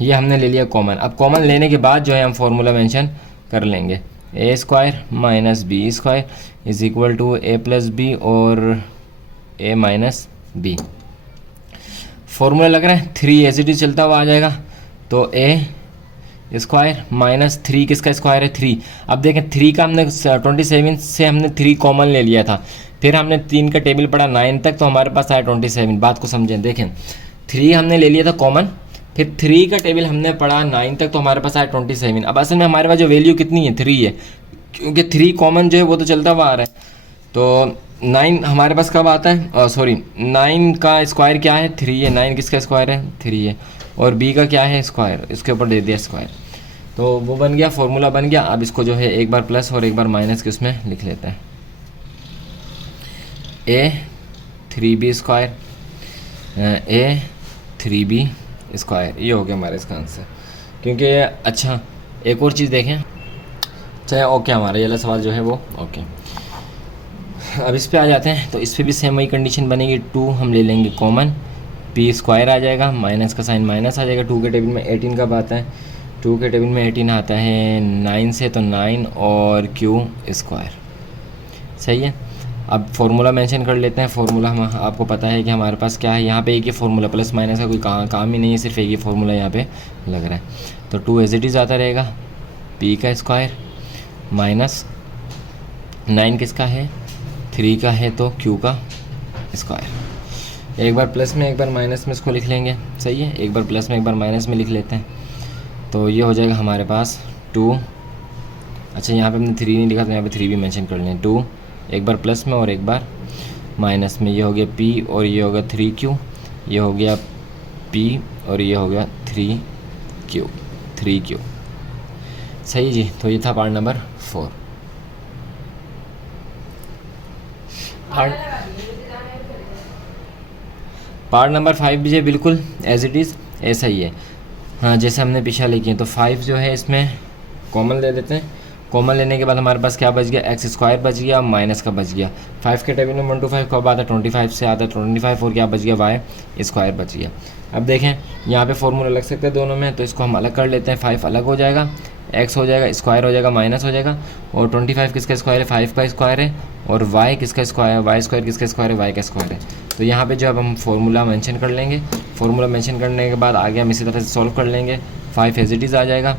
ये हमने ले लिया कॉमन। अब कॉमन लेने के बाद जो है हम फार्मूला मेंशन कर लेंगे, a² minus b² is equal to a plus b और a माइनस बी। फार्मूला लग रहा है 3 एज इट इज चलता हुआ आ जाएगा। तो a² माइनस 3 किसका स्क्वायर है 3। अब देखें 3 का हमने 27 से हमने 3 कॉमन ले लिया था, फिर हमने 3 का टेबल पढ़ा 9 तक, तो हमारे पास आया 27। बात को समझें, देखें 3 हमने ले लिया था कॉमन, फिर 3 का टेबल हमने पढ़ा 9 तक, तो हमारे पास आया 27। अब असल में हमारे पास जो वैल्यू कितनी है 3 है, क्योंकि 3 कॉमन जो है वो तो चलता हुआ आ रहा है। तो 9 हमारे पास कब आता है, सॉरी 9 का स्क्वायर क्या है 3 है, 9 किसका स्क्वायर है 3 है, और b का क्या है स्क्वायर, इसके ऊपर दे दिया स्क्वायर। तो वो बन गया, फार्मूला बन गया। अब इसको जो है एक बार प्लस और एक बार माइनस के उसमें लिख लेते हैं। a3b स्क्वायर a3b स्क्वायर, ये हो गया हमारा इसका आंसर। क्योंकि अच्छा एक और चीज़ देखें, चाहे ओके हमारा ये वाला सवाल जो है वो ओके। अब इस पे आ जाते हैं, तो इस पे भी सेम वही कंडीशन बनेगी। 2 हम ले लेंगे कॉमन, p स्क्वायर आ जाएगा, माइनस का साइन माइनस आ जाएगा। 2 के टेबल में 18 कब आता है? 2 के टेबल में 18 आता है 9 से, तो 9 और q स्क्वायर, सही है। अब फार्मूला मेंशन कर लेते हैं। फार्मूला हम आपको पता है कि हमारे पास क्या है, यहाँ पे एक ही फार्मूला, प्लस माइनस का कोई काम ही नहीं है, सिर्फ एक ही फार्मूला यहाँ पे लग रहा है। तो 2 एज इट इज़ आता रहेगा, p का स्क्वायर माइनस 9 किसका है? 3 का है, तो q का स्क्वायर। एक बार प्लस में एक बार माइनस में इसको लिख लेंगे, सही है। एक बार प्लस में एक बार माइनस में लिख लेते हैं, तो ये हो जाएगा हमारे पास 2। अच्छा यहाँ पे हमने 3 नहीं लिखा, तो यहाँ पे 3 भी मेंशन कर लें। 2 एक बार प्लस में और एक बार माइनस में, ये हो गया p और ये हो गया 3q, ये हो गया p और ये हो गया 3q, सही जी। तो ये था पार्ट नंबर 4। पार्ट नंबर 5 भी है बिल्कुल एज इट इज़ ऐसा ही है, हाँ जैसे हमने पिछला लिखी है। तो 5 जो है इसमें कॉमन ले लेते हैं। कॉमन लेने के बाद हमारे पास क्या बच गया? एक्स स्क्वायर बच गया, माइनस का बच गया। 5 के टेबल में 1 to 5 कब आता है? 25 से आता है 25, और क्या बच गया? वाई स्क्वायर बच गया। अब देखें यहाँ पे फॉर्मूला लग सकता है दोनों में, तो इसको हम अलग कर लेते हैं। 5 अलग हो जाएगा, एक्स हो जाएगा, स्क्वायर हो जाएगा, माइनस हो जाएगा, और 25 किसका स्क्वायर है? 5 का स्क्वायर है, और वाई किसका स्क्वायर है? वाई स्क्वायर किसका स्क्वायर है? वाई का स्क्वायर है। तो यहाँ पे जो अब हम फार्मूला मेंशन कर लेंगे, फार्मूला मेंशन करने के बाद आगे हम इसी तरह से सॉल्व कर लेंगे। 5 एज इट इज़ आ जाएगा,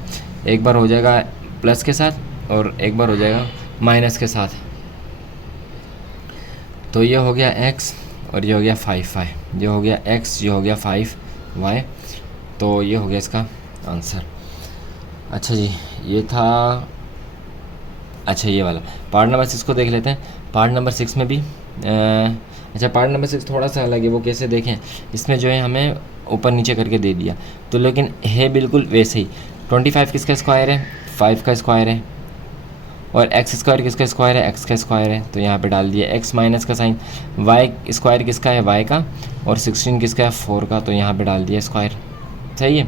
एक बार हो जाएगा प्लस के साथ और एक बार हो जाएगा माइनस के साथ। तो ये हो गया x और ये हो गया 5y, ये हो गया x, ये हो गया 5y। तो ये हो गया इसका आंसर। अच्छा जी ये था, अच्छा ये वाला पार्ट नंबर 6 को देख लेते हैं। पार्ट नंबर 6 में भी अच्छा पार्ट नंबर 6 थोड़ा सा अलग है, वो कैसे देखें? इसमें जो है हमें ऊपर नीचे करके दे दिया, तो लेकिन है बिल्कुल वैसे ही। 25 किसका स्क्वायर है? 5 का स्क्वायर है, और एक्स स्क्वायर किसका स्क्वायर है? एक्स का स्क्वायर है, तो यहाँ पे डाल दिया एक्स माइनस का साइन। वाई स्क्वायर किसका है? वाई का, और 16 किसका है? 4 का, तो यहाँ पे डाल दिया स्क्वायर, सही है।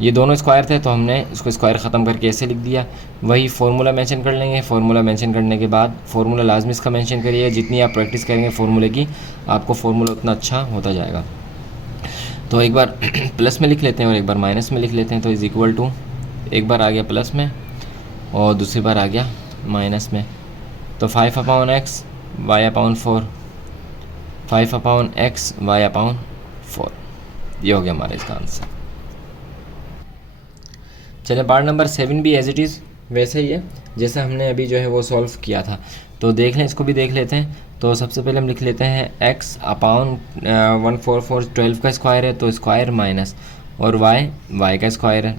ये दोनों स्क्वायर थे, तो हमने इसको स्क्वायर ख़त्म करके ऐसे लिख दिया। वही फार्मूला मेंशन कर लेंगे। फार्मूला मेंशन करने के बाद फार्मूला लाजमी इसका मेंशन करिए, जितनी आप प्रैक्टिस करेंगे फार्मूले की, आपको फार्मूला उतना अच्छा होता जाएगा। तो एक बार प्लस में लिख लेते हैं और एक बार माइनस में लिख लेते हैं। तो इज़ इक्वल टू, एक बार आ गया प्लस में और दूसरी बार आ गया माइनस में। तो 5/x y/4, 5/x y/4, ये हो गया हमारा इसका आंसर। चलिए पार्ट नंबर 7 भी एज इट इज़ वैसे ही है जैसा हमने अभी जो है वो सॉल्व किया था। तो देख लें, इसको भी देख लेते हैं। तो सबसे पहले हम लिख लेते हैं x/144 12 का स्क्वायर है, तो स्क्वायर माइनस, और y का स्क्वायर है।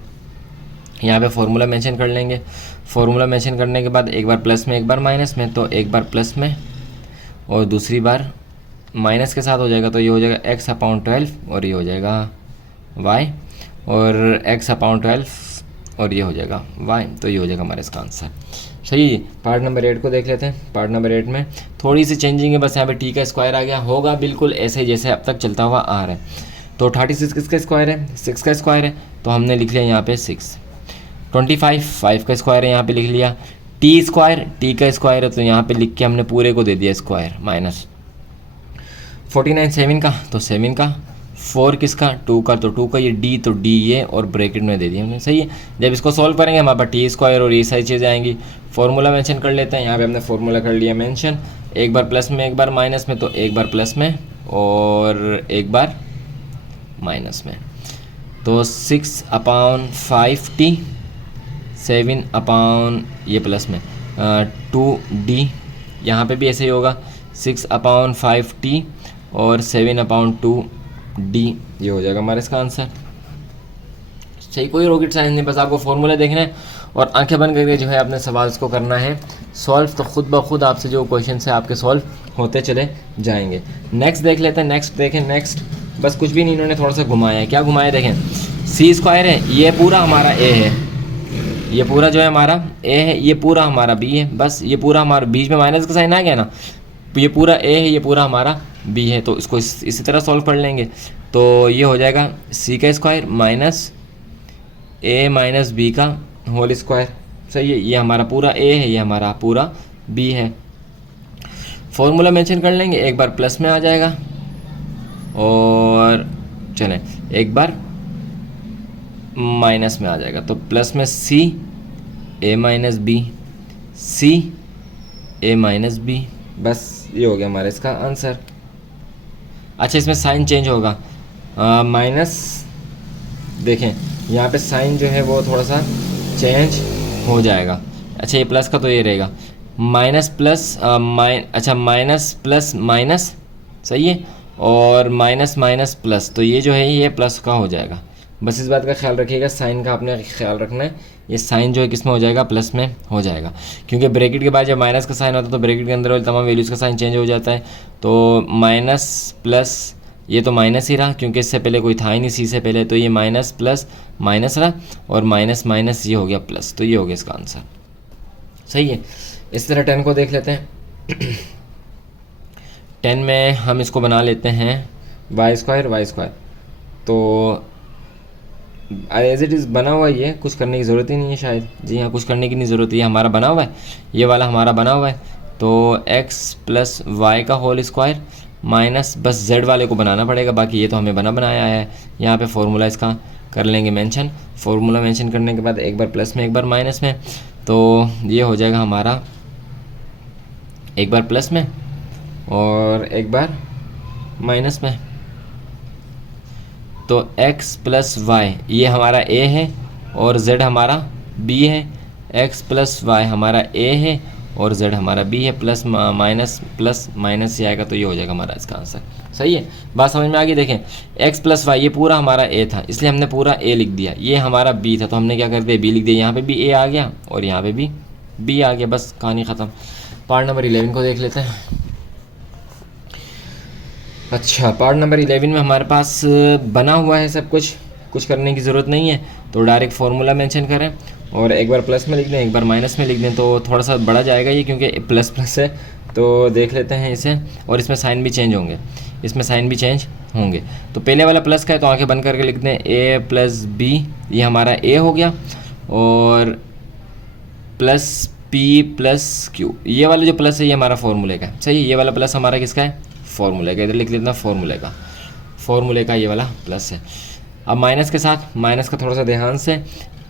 यहाँ पे फार्मूला मेंशन कर लेंगे। फार्मूला मेंशन करने के बाद एक बार प्लस में एक बार माइनस में, तो एक बार प्लस में और दूसरी बार माइनस के साथ हो जाएगा। तो ये हो जाएगा x/12 और ये हो जाएगा y, और x/12 और ये हो जाएगा y। तो ये हो जाएगा हमारा इसका आंसर, सही है। पार्ट नंबर 8 को देख लेते हैं। पार्ट नंबर 8 में थोड़ी सी चेंजिंग है, बस यहाँ पे t का स्क्वायर आ गया, होगा बिल्कुल ऐसे ही जैसे अब तक चलता हुआ आ रहा है। तो 36 किसका स्क्वायर है? 6 का स्क्वायर है, तो हमने लिख लिया यहाँ पे 6। 25 5 का स्क्वायर है, यहाँ पे लिख लिया। टी स्क्वायर t का स्क्वायर है, तो यहाँ पे लिख के हमने पूरे को दे दिया स्क्वायर माइनस। 49 7 का, तो 7 का। 4 किसका? 2 का, तो 2 का ये d, तो d ये, और ब्रैकेट में दे दिया हमने, सही है। जब इसको सॉल्व करेंगे हमारे पास टी स्क्वायर और ये सारी चीज़ें आएंगी। फार्मूला मेंशन कर लेते हैं। यहाँ पे हमने फार्मूला कर लिया मेंशन, एक बार प्लस में एक बार माइनस में, तो एक बार प्लस में और एक बार माइनस में। तो 6/5t, 7/ ये प्लस में 2d, यहाँ पे भी ऐसे ही होगा 6/5t और 7/2d, ये हो जाएगा हमारा इसका आंसर, सही। कोई रॉकेट साइंस नहीं, बस आपको फॉर्मूला देखना है और आंखें बंद करके जो है अपने सवाल को करना है सॉल्व। तो खुद ब खुद आपसे जो क्वेश्चन है आपके सॉल्व होते चले जाएंगे। नेक्स्ट देख लेते हैं। नेक्स्ट देखें, नेक्स्ट बस कुछ भी नहीं, इन्होंने थोड़ा सा घुमाया है। क्या घुमाया देखें, सी स्क्वायर है, ये पूरा हमारा ए है, ये पूरा जो है हमारा ए है, ये पूरा हमारा बी है, बस ये पूरा हमारा, बीच में माइनस का साइन आ गया ना, ये पूरा ए है, ये पूरा हमारा बी है, तो इसको इसी तरह सॉल्व कर लेंगे। तो ये हो जाएगा सी का स्क्वायर माइनस ए माइनस बी का होल स्क्वायर। सही है, ये हमारा पूरा ए है, ये हमारा पूरा बी है। फॉर्मूला मेंशन कर लेंगे, एक बार प्लस में आ जाएगा और चलें एक बार माइनस में आ जाएगा। तो प्लस में सी ए माइनस बी, सी ए माइनस बी, बस ये हो गया हमारा इसका आंसर। अच्छा, इसमें साइन चेंज होगा, माइनस देखें यहाँ पे साइन जो है वो थोड़ा सा चेंज हो जाएगा। अच्छा, ये प्लस का तो ये रहेगा माइनस प्लस अच्छा माइनस प्लस माइनस, सही है, और माइनस माइनस प्लस, तो ये जो है ये प्लस का हो जाएगा। बस इस बात का ख्याल रखिएगा, साइन का आपने ख्याल रखना है, ये साइन जो है किस में हो जाएगा, प्लस में हो जाएगा, क्योंकि ब्रैकेट के बाद जब माइनस का साइन होता है तो ब्रैकेट के अंदर वाली तमाम वैल्यूज़ का साइन चेंज हो जाता है। तो माइनस प्लस, ये तो माइनस ही रहा क्योंकि इससे पहले कोई था ही नहीं सी से पहले, तो ये माइनस प्लस माइनस रहा और माइनस माइनस ये हो गया प्लस, तो ये हो गया इसका आंसर। सही है, इस तरह 10 को देख लेते हैं। 10 में हम इसको बना लेते हैं वाई स्क्वायर, तो एज इट इज़ बना हुआ है, ये कुछ करने की ज़रूरत ही नहीं है शायद। जी हाँ, कुछ करने की नहीं ज़रूरत है, ये हमारा बना हुआ है, ये वाला हमारा बना हुआ है। तो x प्लस वाई का होल स्क्वायर माइनस, बस z वाले को बनाना पड़ेगा, बाकी ये तो हमें बनाया है। यहाँ पे फॉर्मूला इसका कर लेंगे मेंशन। फॉर्मूला मेंशन करने के बाद एक बार प्लस में एक बार माइनस में, तो ये हो जाएगा हमारा एक बार प्लस में और एक बार माइनस में। तो x प्लस वाई ये हमारा a है और z हमारा b है। x प्लस वाई हमारा a है और z हमारा b है, प्लस माइनस से आएगा, तो ये हो जाएगा हमारा इसका आंसर। सही है, बात समझ में आ गई। देखें x प्लस वाई ये पूरा हमारा a था, इसलिए हमने पूरा a लिख दिया, ये हमारा b था तो हमने क्या कर दिया b लिख दिया, यहाँ पे भी a आ गया और यहाँ पे भी b आ गया, बस कहानी ख़त्म। पार्ट नंबर 11 को देख लेते हैं। अच्छा, पार्ट नंबर 11 में हमारे पास बना हुआ है सब कुछ करने की ज़रूरत नहीं है, तो डायरेक्ट फार्मूला मेंशन करें और एक बार प्लस में लिख दें एक बार माइनस में लिख दें, तो थोड़ा सा बड़ा जाएगा ये क्योंकि प्लस प्लस है। तो देख लेते हैं इसे, और इसमें साइन भी चेंज होंगे, तो पहले वाला प्लस का है तो आंखें बंद करके लिख दें a प्लस बी, ये हमारा a हो गया, और प्लस p प्लस q, ये वाला जो प्लस है ये हमारा फार्मूले का। सही है, ये वाला प्लस हमारा किसका है, फार्मूले का, इधर लिख लेते हैं फार्मूले का ये वाला प्लस है। अब माइनस के साथ, माइनस का थोड़ा सा ध्यान से,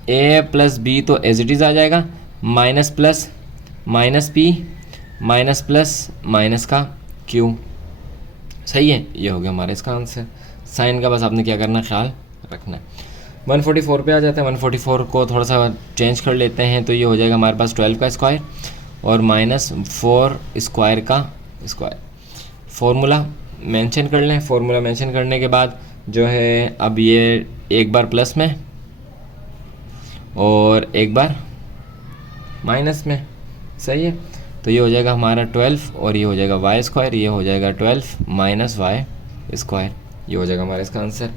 a प्लस बी तो एज इट इज़ आ जाएगा, minus plus minus P minus plus minus का q। सही है, ये हो गया हमारा इसका आंसर। साइन का बस आपने क्या करना, ख्याल रखना है। 144 पे आ जाता है, 144 को थोड़ा सा चेंज कर लेते हैं, तो ये हो जाएगा हमारे पास 12 का स्क्वायर और माइनस 4 स्क्वायर का स्क्वायर। फार्मूला मेंशन कर लें, फार्मूला मेंशन करने के बाद जो है अब ये एक बार प्लस में और एक बार माइनस में। सही है, तो ये हो जाएगा हमारा 12 और ये हो जाएगा वाई स्क्वायर, ये हो जाएगा 12 माइनस वाई स्क्वायर, ये हो जाएगा हमारा इसका आंसर।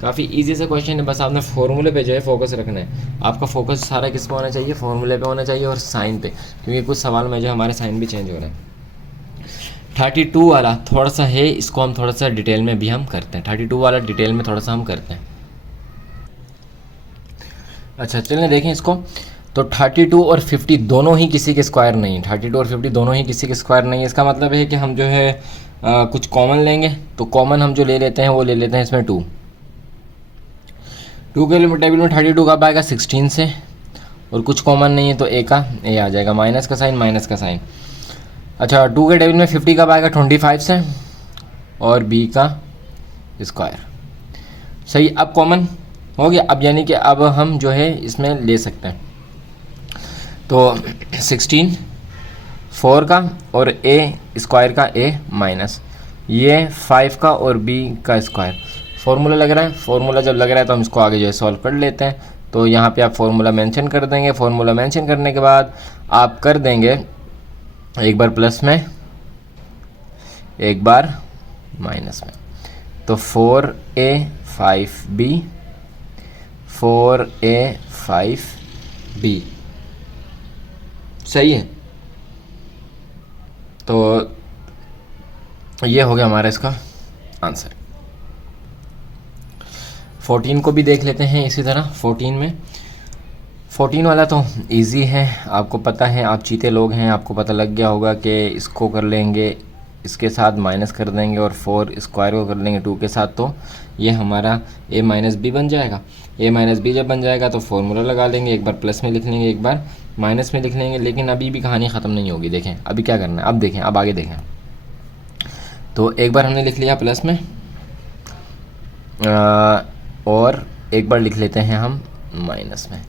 काफ़ी इजी सा क्वेश्चन है, बस आपने फार्मूले पे जो है फोकस रखना है। आपका फोकस सारा किस पे होना चाहिए, फार्मूले पे होना चाहिए और साइन पे, क्योंकि कुछ सवाल में जो हमारे साइन भी चेंज हो रहे हैं। 32 वाला थोड़ा सा है, इसको हम थोड़ा सा डिटेल में भी हम करते हैं। 32 वाला डिटेल में थोड़ा सा हम करते हैं। अच्छा, चलिए देखें इसको। तो 32 और 50 दोनों ही किसी के स्क्वायर नहीं है, 32 और 50 दोनों ही किसी के स्क्वायर नहीं है। इसका मतलब है कि हम जो है कुछ कॉमन लेंगे, तो कॉमन हम जो ले लेते हैं वो ले लेते हैं इसमें 2 के टेबल में 32 कब आएगा, 16 से, और कुछ कॉमन नहीं है तो a का a आ जाएगा, माइनस का साइन। अच्छा, 2 के टेबल में 50 कब आएगा, 25 से, और b का स्क्वायर। सही, अब कॉमन हो गया, अब यानी कि अब हम जो है इसमें ले सकते हैं। तो 16 4 का और a स्क्वायर का a माइनस, ये 5 का और b का स्क्वायर। फार्मूला लग रहा है, फार्मूला जब लग रहा है तो हम इसको आगे जो है सॉल्व कर लेते हैं। तो यहाँ पे आप फार्मूला मेंशन कर देंगे, फार्मूला मेंशन करने के बाद आप कर देंगे एक बार प्लस में एक बार माइनस में, तो 4a 5b 4a 5b। सही है, तो ये हो गया हमारा इसका आंसर। 14 को भी देख लेते हैं इसी तरह। 14 में 14 वाला तो इजी है, आपको पता है, आप चीते लोग हैं, आपको पता लग गया होगा कि इसको कर लेंगे, इसके साथ माइनस कर देंगे और 4 स्क्वायर को कर लेंगे 2 के साथ, तो ये हमारा a माइनस बी बन जाएगा। a माइनस बी जब बन जाएगा तो फॉर्मूला लगा लेंगे, एक बार प्लस में लिख लेंगे, एक बार माइनस में लिख लेंगे। लेकिन अभी भी कहानी ख़त्म नहीं होगी। देखें अभी क्या करना है, अब देखें, अब आगे देखें। तो एक बार हमने लिख लिया प्लस में, और एक बार लिख लेते हैं हम माइनस में।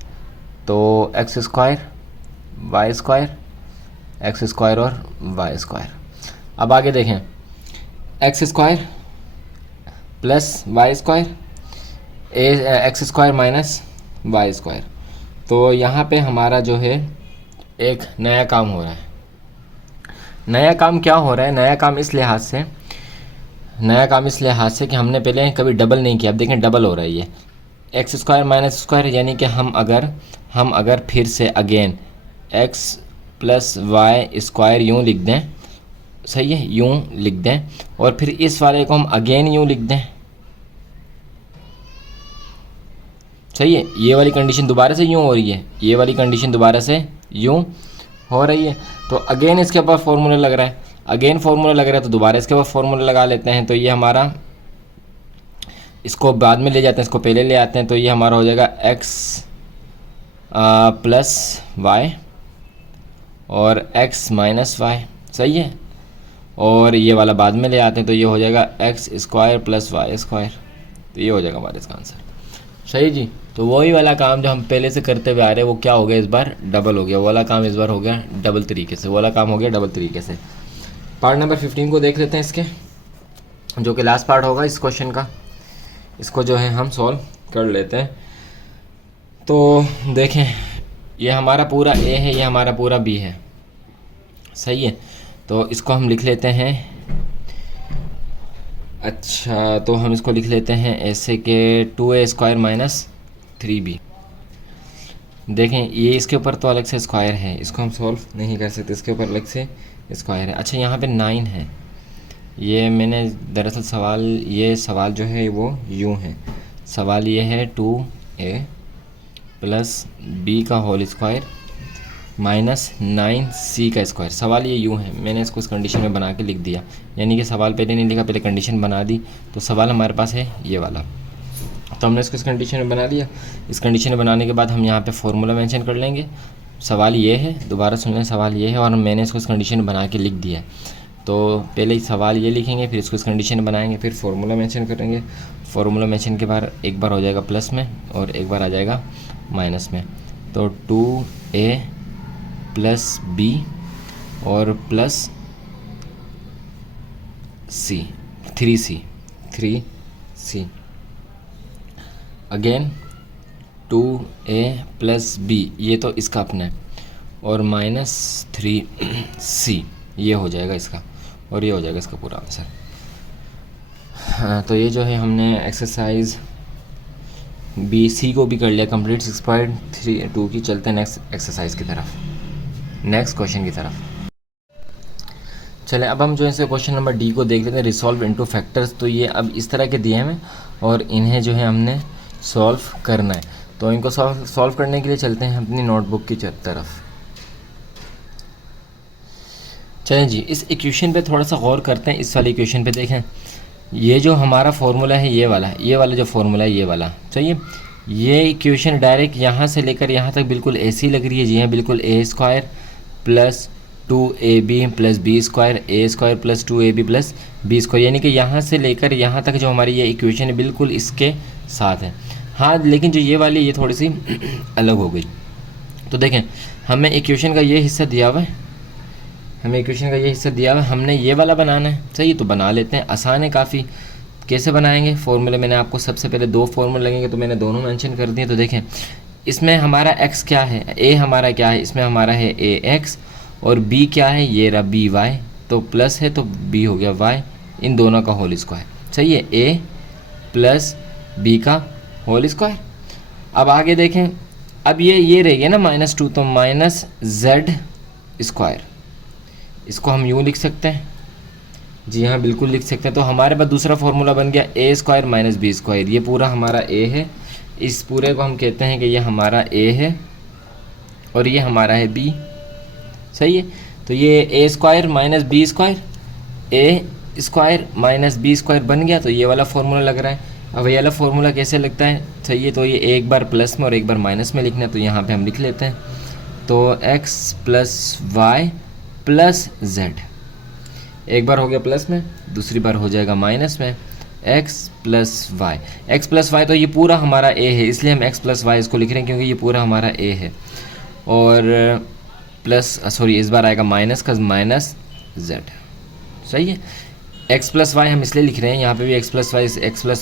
तो x square y square, x square और वाई स्क्वायर। अब आगे देखें, x square plus y square, x square minus y square. तो यहाँ पे हमारा जो है एक नया काम हो रहा है। नया काम क्या हो रहा है? नया काम इस लिहाज से कि हमने पहले कभी डबल नहीं किया। अब देखें डबल हो रहा है ये एक्स स्क्वायर माइनस स्क्वायर, यानी कि हम अगर फिर से again x plus y square यूँ लिख दें, सही है, यूँ लिख दें, और फिर इस वाले को हम अगेन यूँ लिख दें, सही है। ये वाली कंडीशन दोबारा से यूँ हो रही है, ये वाली कंडीशन दोबारा से यूँ हो रही है। तो अगेन इसके ऊपर फॉर्मूला लग रहा है, अगेन फार्मूला लग रहा है, तो दोबारा इसके ऊपर फार्मूला लगा लेते हैं। तो ये हमारा, इसको बाद में ले जाते हैं, इसको पहले ले आते हैं। तो ये हमारा हो जाएगा एक्स प्लस वाई और एक्स माइनस वाई, सही है। और ये वाला बाद में ले आते हैं, तो ये हो जाएगा x square plus y square. तो ये हो जाएगा हमारा इसका आंसर, सही जी। तो वही वाला काम जो हम पहले से करते हुए आ रहे हैं, वो क्या हो गया, इस बार डबल हो गया। वो वाला काम इस बार हो गया डबल तरीके से, वो वाला काम हो गया डबल तरीके से। पार्ट नंबर 15 को देख लेते हैं इसके, जो कि लास्ट पार्ट होगा इस क्वेश्चन का। इसको जो है हम सॉल्व कर लेते हैं। तो देखें, ये हमारा पूरा ए है, ये हमारा पूरा बी है, सही है। तो इसको हम लिख लेते हैं, अच्छा तो हम इसको लिख लेते हैं ऐसे कि 2a स्क्वायर माइनस 3b। देखें ये इसके ऊपर तो अलग से स्क्वायर है, इसको हम सॉल्व नहीं कर सकते, इसके ऊपर अलग से स्क्वायर है। अच्छा यहाँ पे 9 है, ये मैंने दरअसल ये सवाल जो है वो यूँ है, सवाल ये है 2a प्लस b का होल स्क्वायर माइनस 9c का स्क्वायर। सवाल ये यूँ है, मैंने इसको इस कंडीशन में बना के लिख दिया, यानी कि सवाल पहले नहीं लिखा, पहले कंडीशन बना दी। तो सवाल हमारे पास है ये वाला, तो हमने इसको इस कंडीशन में बना लिया। इस कंडीशन में बनाने के बाद हम यहाँ पे फॉर्मूला मेंशन कर लेंगे। सवाल ये है, दोबारा सुन लें, सवाल ये है और मैंने इसको इस कंडीशन में बना के लिख दिया है। तो पहले सवाल ये लिखेंगे, फिर इसको इस कंडीशन में बनाएंगे, फिर फार्मूला मेंशन करेंगे। फार्मूला मेंशन के बाद एक बार हो जाएगा प्लस में और एक बार आ जाएगा माइनस में। तो 2a प्लस b और plus c, 3c again 2a plus b, ये तो इसका अपना है, और माइनस 3c ये हो जाएगा इसका, और ये हो जाएगा इसका पूरा आंसर। हाँ, तो ये जो है हमने एक्सरसाइज BC को भी कर लिया कंप्लीट 6.32 की। चलते हैं नेक्स्ट एक्सरसाइज की तरफ, नेक्स्ट क्वेश्चन की तरफ। चले अब हम जो है क्वेश्चन नंबर D को देख लेते हैं, रिसॉल्व इनटू फैक्टर्स। तो ये अब इस तरह के दिए हैं और इन्हें जो है हमने सॉल्व करना है। तो इनको सॉल्व करने के लिए चलते हैं अपनी नोटबुक की तरफ। चलें जी, इस इक्वेशन पे थोड़ा सा गौर करते हैं। इस वाले इक्वेशन पे देखें, ये जो हमारा फार्मूला है ये वाला जो फार्मूला है ये वाला, चाहिए। ये इक्वेशन डायरेक्ट यहाँ से लेकर यहाँ तक बिल्कुल ऐसी लग रही है जी, हाँ बिल्कुल a square plus 2ab plus b square, a square plus 2ab plus b square, यानी कि यहाँ से लेकर यहाँ तक जो हमारी ये इक्वेशन है बिल्कुल इसके साथ है। हाँ लेकिन जो ये वाली ये थोड़ी सी अलग हो गई। तो देखें, हमें इक्वेशन का ये हिस्सा दिया हुआ है, हमने ये वाला बनाना है, सही। तो बना लेते हैं, आसान है काफ़ी। कैसे बनाएंगे? फॉर्मूले मैंने आपको सबसे पहले 2 फॉर्मूले लगेंगे, तो मैंने दोनों मेंशन कर दिए। तो देखें, इसमें हमारा x क्या है, a हमारा क्या है, इसमें हमारा है ax, और b क्या है, ये रहा by, तो प्लस है तो b हो गया y, इन दोनों का होल स्क्वायर, सही है, a प्लस b का होल स्क्वायर। अब आगे देखें, अब ये रह गया ना -2, तो माइनस z स्क्वायर, इसको हम यूँ लिख सकते हैं, जी हाँ, बिल्कुल लिख सकते हैं। तो हमारे पास दूसरा फार्मूला बन गया ए स्क्वायर माइनस बी स्क्वायर। ये पूरा हमारा ए है, इस पूरे को हम कहते हैं कि ये हमारा ए है और ये हमारा है बी। सही है। तो ये ए स्क्वायर माइनस बी स्क्वायर, ए स्क्वायर माइनस बी स्क्वायर बन गया। तो ये वाला फार्मूला लग रहा है। अब ये वाला फार्मूला कैसे लगता है? सही है। तो ये एक बार प्लस में और एक बार माइनस में लिखना है, तो यहाँ पे हम लिख लेते हैं। तो x plus y plus z, एक बार हो गया प्लस में, दूसरी बार हो जाएगा माइनस में। x प्लस वाई, तो ये पूरा हमारा a है, इसलिए हम x प्लस वाई इसको लिख रहे हैं क्योंकि ये पूरा हमारा a है। और प्लस सॉरी इस बार आएगा माइनस का माइनस z। सही है। x प्लस वाई हम इसलिए लिख रहे हैं यहाँ पे भी x प्लस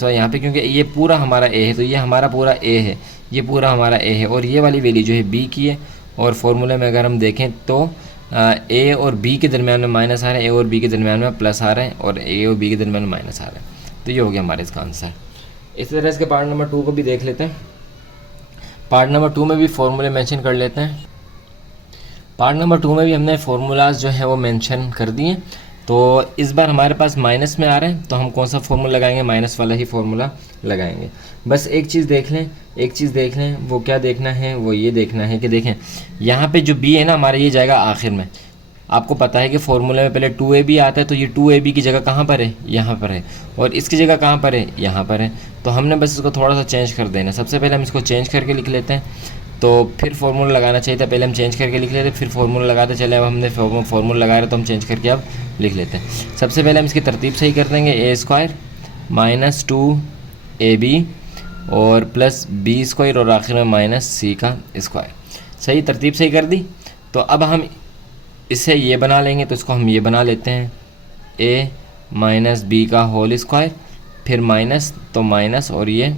वाई यहाँ पे, क्योंकि ये पूरा हमारा a है। तो ये हमारा पूरा a है, ये पूरा हमारा a है और ये वाली वैल्यू जो है b की है। और फॉर्मूले में अगर हम देखें तो a और b के दरमियान में माइनस आ रहा है, a और b के दरमियान में प्लस आ रहा है और a और b के दरमियान में माइनस आ रहा है। तो ये हो गया हमारे इसका आंसर। इसी तरह इसके पार्ट नंबर 2 को भी देख लेते हैं। पार्ट नंबर 2 में भी फॉर्मूले मेंशन कर लेते हैं। पार्ट नंबर 2 में भी हमने फार्मूलाज जो है वो मेंशन कर दिए। तो इस बार हमारे पास माइनस में आ रहे हैं, तो हम कौन सा फार्मूला लगाएंगे? माइनस वाला ही फार्मूला लगाएंगे। बस एक चीज़ देख लें, वो क्या देखना है? वो ये देखना है कि देखें यहाँ पे जो b है ना हमारा, ये जाएगा आखिर में। आपको पता है कि फार्मूले में पहले 2ab आता है, तो ये 2ab की जगह कहाँ पर है? यहाँ पर है। और इसकी जगह कहाँ पर है? यहाँ पर है। तो हमने बस इसको थोड़ा सा चेंज कर देना। सबसे पहले हम इसको चेंज करके लिख लेते हैं, तो फिर फार्मूला लगाना चाहिए था। पहले हम चेंज करके लिख लेते, फिर फार्मूला लगाते चले। अब हमने फार्मूला लगाया रहा तो हम चेंज करके अब लिख लेते हैं। सबसे पहले हम इसकी तरतीब सही कर देंगे। ए स्क्वायर माइनस 2ab और प्लस बी स्क्वायर और आखिर में माइनस सी का स्क्वायर। सही, तरतीब सही कर दी। तो अब हम इससे ये बना लेंगे, तो इसको हम ये बना लेते हैं a माइनस बी का होल स्क्वायर, फिर माइनस तो माइनस और ये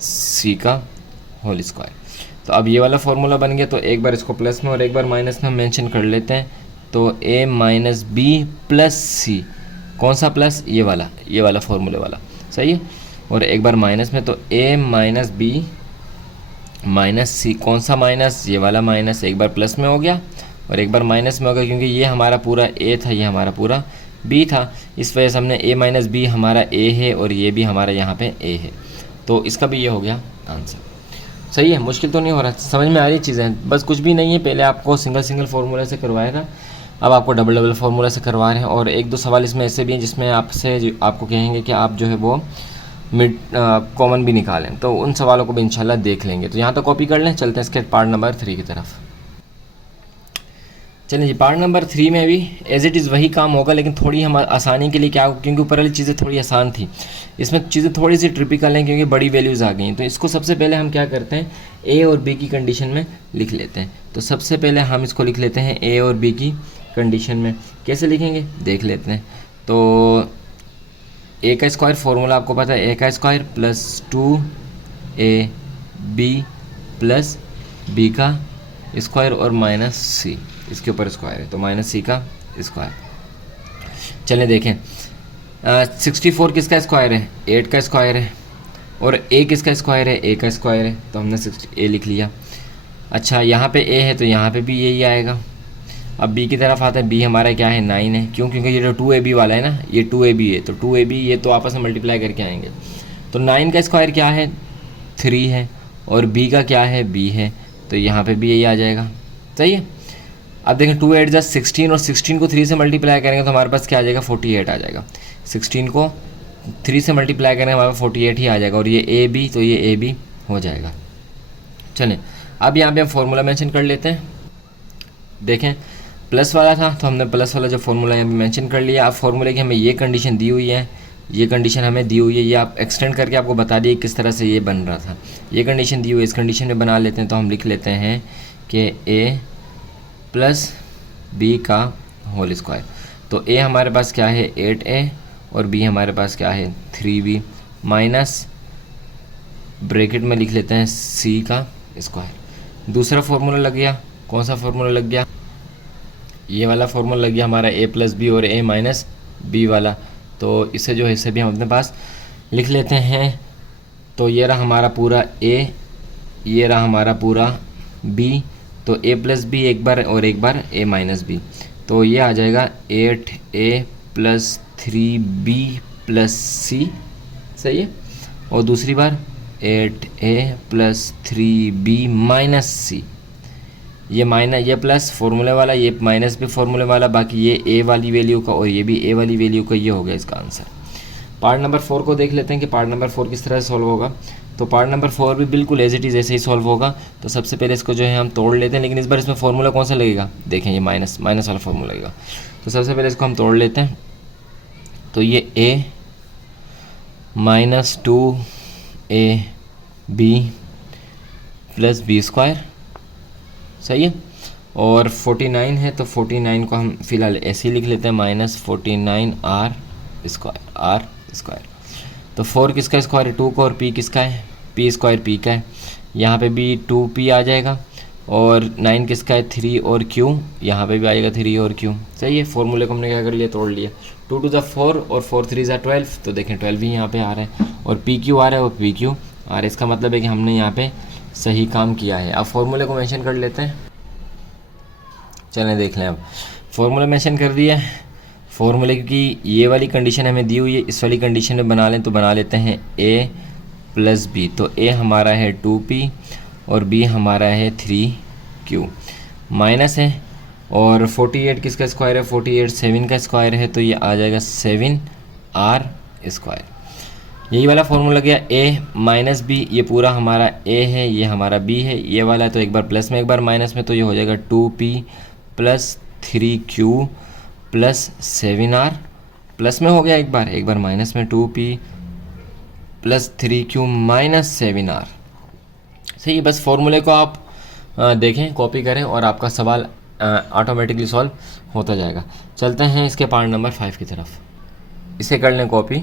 c का होल स्क्वायर। तो अब ये वाला फार्मूला बन गया। तो एक बार इसको प्लस में और एक बार माइनस में हम मेंशन कर लेते हैं। तो a माइनस बी प्लस सी, कौन सा प्लस? ये वाला फार्मूले वाला। सही है। और एक बार माइनस में, तो a माइनस बी माइनस सी, कौन सा माइनस? ये वाला माइनस। एक बार प्लस में हो गया और एक बार माइनस में हो गया, क्योंकि ये हमारा पूरा a था, ये हमारा पूरा b था। इस वजह से हमने a माइनस बी हमारा a है और ये भी हमारा यहाँ पे a है। तो इसका भी ये हो गया आंसर। सही है। मुश्किल तो नहीं हो रहा, समझ में आ रही चीज़ें। बस कुछ भी नहीं है, पहले आपको सिंगल फार्मूला से करवाया था, अब आपको डबल फार्मूला से करवा रहे हैं। और एक दो सवाल इसमें ऐसे भी हैं जिसमें आपको कहेंगे कि आप जो है वो मिड कॉमन भी निकालें, तो उन सवालों को भी इंशाल्लाह देख लेंगे। तो यहाँ तक कॉपी कर लें। चलते हैं इसके पार्ट नंबर 3 की तरफ। चलिए जी, पार्ट नंबर 3 में भी एज इट इज़ वही काम होगा, लेकिन थोड़ी हम आसानी के लिए क्या होगा, क्योंकि ऊपर वाली चीज़ें थोड़ी आसान थी, इसमें चीज़ें थोड़ी सी ट्रिपिकल हैं क्योंकि बड़ी वैल्यूज़ आ गई हैं। तो इसको सबसे पहले हम क्या करते हैं, ए और बी की कंडीशन में लिख लेते हैं। तो सबसे पहले हम इसको लिख लेते हैं ए और बी की कंडीशन में। कैसे लिखेंगे देख लेते हैं। तो ए का स्क्वायर फार्मूला आपको पता है, ए का square plus 2ab plus b का स्क्वायर और माइनस सी, इसके ऊपर स्क्वायर है तो माइनस सी का स्क्वायर। चलें देखें, 64 किसका स्क्वायर है? 8 का स्क्वायर है। और a किसका स्क्वायर है? a का स्क्वायर है, तो हमने a लिख लिया। अच्छा, यहाँ पे a है तो यहाँ पे भी यही आएगा। अब b की तरफ आता है, b हमारा क्या है? 9 है। क्यों? क्योंकि ये जो 2ab वाला है ना, ये 2ab है, तो 2ab ये तो आपस में मल्टीप्लाई करके आएंगे। तो 9 का स्क्वायर क्या है? 3 है। और b का क्या है? b है, तो यहाँ पे भी यही आ जाएगा। सही है। अब देखें 2 8 + 16 और 16 को 3 से मल्टीप्लाई करेंगे तो हमारे पास क्या आ जाएगा? 48 आ जाएगा। 16 को 3 से मल्टीप्लाई करेंगे हमारे पास 48 ही आ जाएगा। और ये ए बी, तो ये ए बी हो जाएगा। चलें, अब यहाँ पे हम फार्मूला मेंशन कर लेते हैं। देखें, प्लस वाला था तो हमने प्लस वाला जो फार्मूला यहाँ पे मेंशन कर लिया। अब फार्मूले की हमें ये कंडीशन दी हुई है, ये कंडीशन हमें दी हुई है, ये आप एक्सटेंड करके आपको बता दिए किस तरह से ये बन रहा था। ये कंडीशन दी हुई है, इस कंडीशन में बना लेते हैं। तो हम लिख लेते हैं कि a प्लस बी का होल स्क्वायर। तो a हमारे पास क्या है? 8a और b हमारे पास क्या है? 3b माइनस ब्रैकेट में लिख लेते हैं c का स्क्वायर। दूसरा फार्मूला लग गया। कौन सा फार्मूला लग गया? ये वाला फार्मूला लग गया हमारा a प्लस बी और a माइनस बी वाला। तो इसे जो है इसे भी हम अपने पास लिख लेते हैं। तो ये रहा हमारा पूरा a, ये रहा हमारा पूरा b। तो a प्लस बी एक बार और एक बार a माइनस बी, तो ये आ जाएगा 8a प्लस 3b+c, सही है। और दूसरी बार 8a+3b-c, ये माइनस, ये प्लस फॉर्मूले वाला, ये माइनस भी फॉर्मूले वाला, बाकी ये ए वाली वैल्यू का और ये भी ए वाली वैल्यू का, ये हो गया इसका आंसर। पार्ट नंबर 4 को देख लेते हैं कि पार्ट नंबर 4 किस तरह से सॉल्व होगा। तो पार्ट नंबर 4 भी बिल्कुल एज इट इज़ ऐसे ही सॉल्व होगा। तो सबसे पहले इसको जो है हम तोड़ लेते हैं, लेकिन इस बार इसमें फॉर्मूला कौन सा लगेगा, देखें ये माइनस वाला फॉर्मूला लगेगा। तो सबसे पहले इसको हम तोड़ लेते हैं। तो ये a -2ab+b², सही है। और 49 है तो 49 को हम फिलहाल ऐसे ही लिख लेते हैं, -49r²। तो 4 किसका स्क्वायर है, 2 का, और p किसका है, p² p का है। यहाँ पे भी 2p आ जाएगा। और 9 किसका है, 3 और q, यहाँ पे भी आएगा 3 और q, सही है। फॉर्मूले को हमने क्या कर लिया, तोड़ लिया। 2 to the 4 और 4 3 12, तो देखें 12 भी यहाँ पे आ रहा है, और pq आ रहा है और pq आ रहा है। इसका मतलब है कि हमने यहाँ पे सही काम किया है। अब फॉर्मूले को मेंशन कर लेते हैं, चलें देख लें। अब फॉर्मूला मेंशन कर दिया है। फॉर्मूले की ये वाली कंडीशन हमें दी हुई है, इस वाली कंडीशन में बना लें तो बना लेते हैं a+b। तो a हमारा है 2p और b हमारा है 3q, माइनस है। और 48 किसका स्क्वायर है, 48 7 का स्क्वायर है, तो ये आ जाएगा 7r²। यही वाला फॉर्मूला गया a - b, ये पूरा हमारा a है, ये हमारा b है, ये वाला तो एक बार प्लस में एक बार माइनस में, तो ये हो जाएगा 2p + 3q + 7r, प्लस में हो गया एक बार माइनस में, 2p + 3q - 7r, सही है। बस फॉर्मूले को आप देखें, कॉपी करें और आपका सवाल ऑटोमेटिकली सॉल्व होता जाएगा। चलते हैं इसके पार्ट नंबर 5 की तरफ, इसे कर लें कॉपी।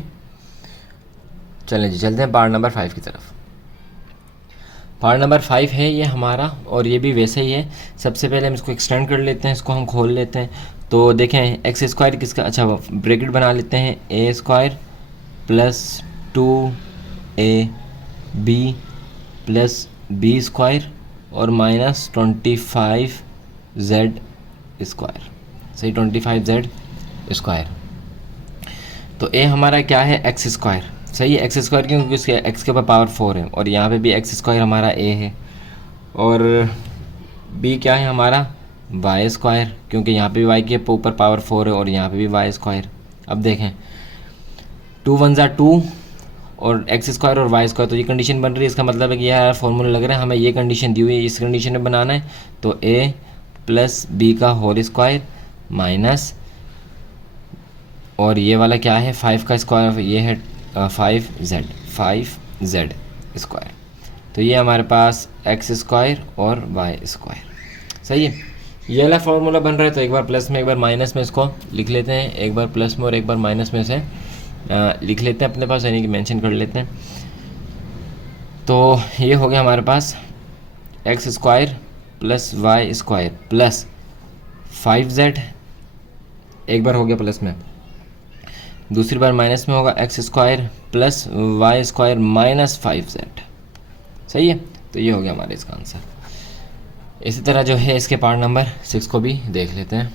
चलें जी, चलते हैं पार्ट नंबर 5 की तरफ। पार्ट नंबर 5 है ये हमारा, और ये भी वैसे ही है। सबसे पहले हम इसको एक्सटेंड कर लेते हैं, इसको हम खोल लेते हैं। तो देखें x² किसका, अच्छा ब्रैकेट बना लेते हैं, a² + 2ab + b² और -25z², सही 25z²। तो a हमारा क्या है, x², सही है। x² क्योंकि उसके x के ऊपर पावर 4 है, और यहाँ पे भी x² हमारा a है। और b क्या है हमारा, y², क्योंकि यहाँ पे भी y के ऊपर पावर 4 है और यहाँ पे भी y²। अब देखें 2 × 1 = 2 और x² और y², तो ये कंडीशन बन रही है। इसका मतलब है कि यार फॉर्मूला लग रहा है हमें, ये कंडीशन दी हुई है, इस कंडीशन में बनाना है। तो a + b² माइनस, और ये वाला क्या है 5 का स्क्वायर, ये है 5z²। तो ये हमारे पास x² और y², सही है। ये वाला फार्मूला बन रहा है। तो एक बार प्लस में एक बार माइनस में इसको लिख लेते हैं, एक बार प्लस में और एक बार माइनस में से लिख लेते हैं अपने पास, यानी कि मेंशन कर लेते हैं। तो ये हो गया हमारे पास x² + y² + 5z, एक बार हो गया प्लस में, दूसरी बार माइनस में होगा x² + y² - 5z, सही है। तो ये हो गया हमारे इसका आंसर। इसी तरह जो है इसके पार्ट नंबर 6 को भी देख लेते हैं।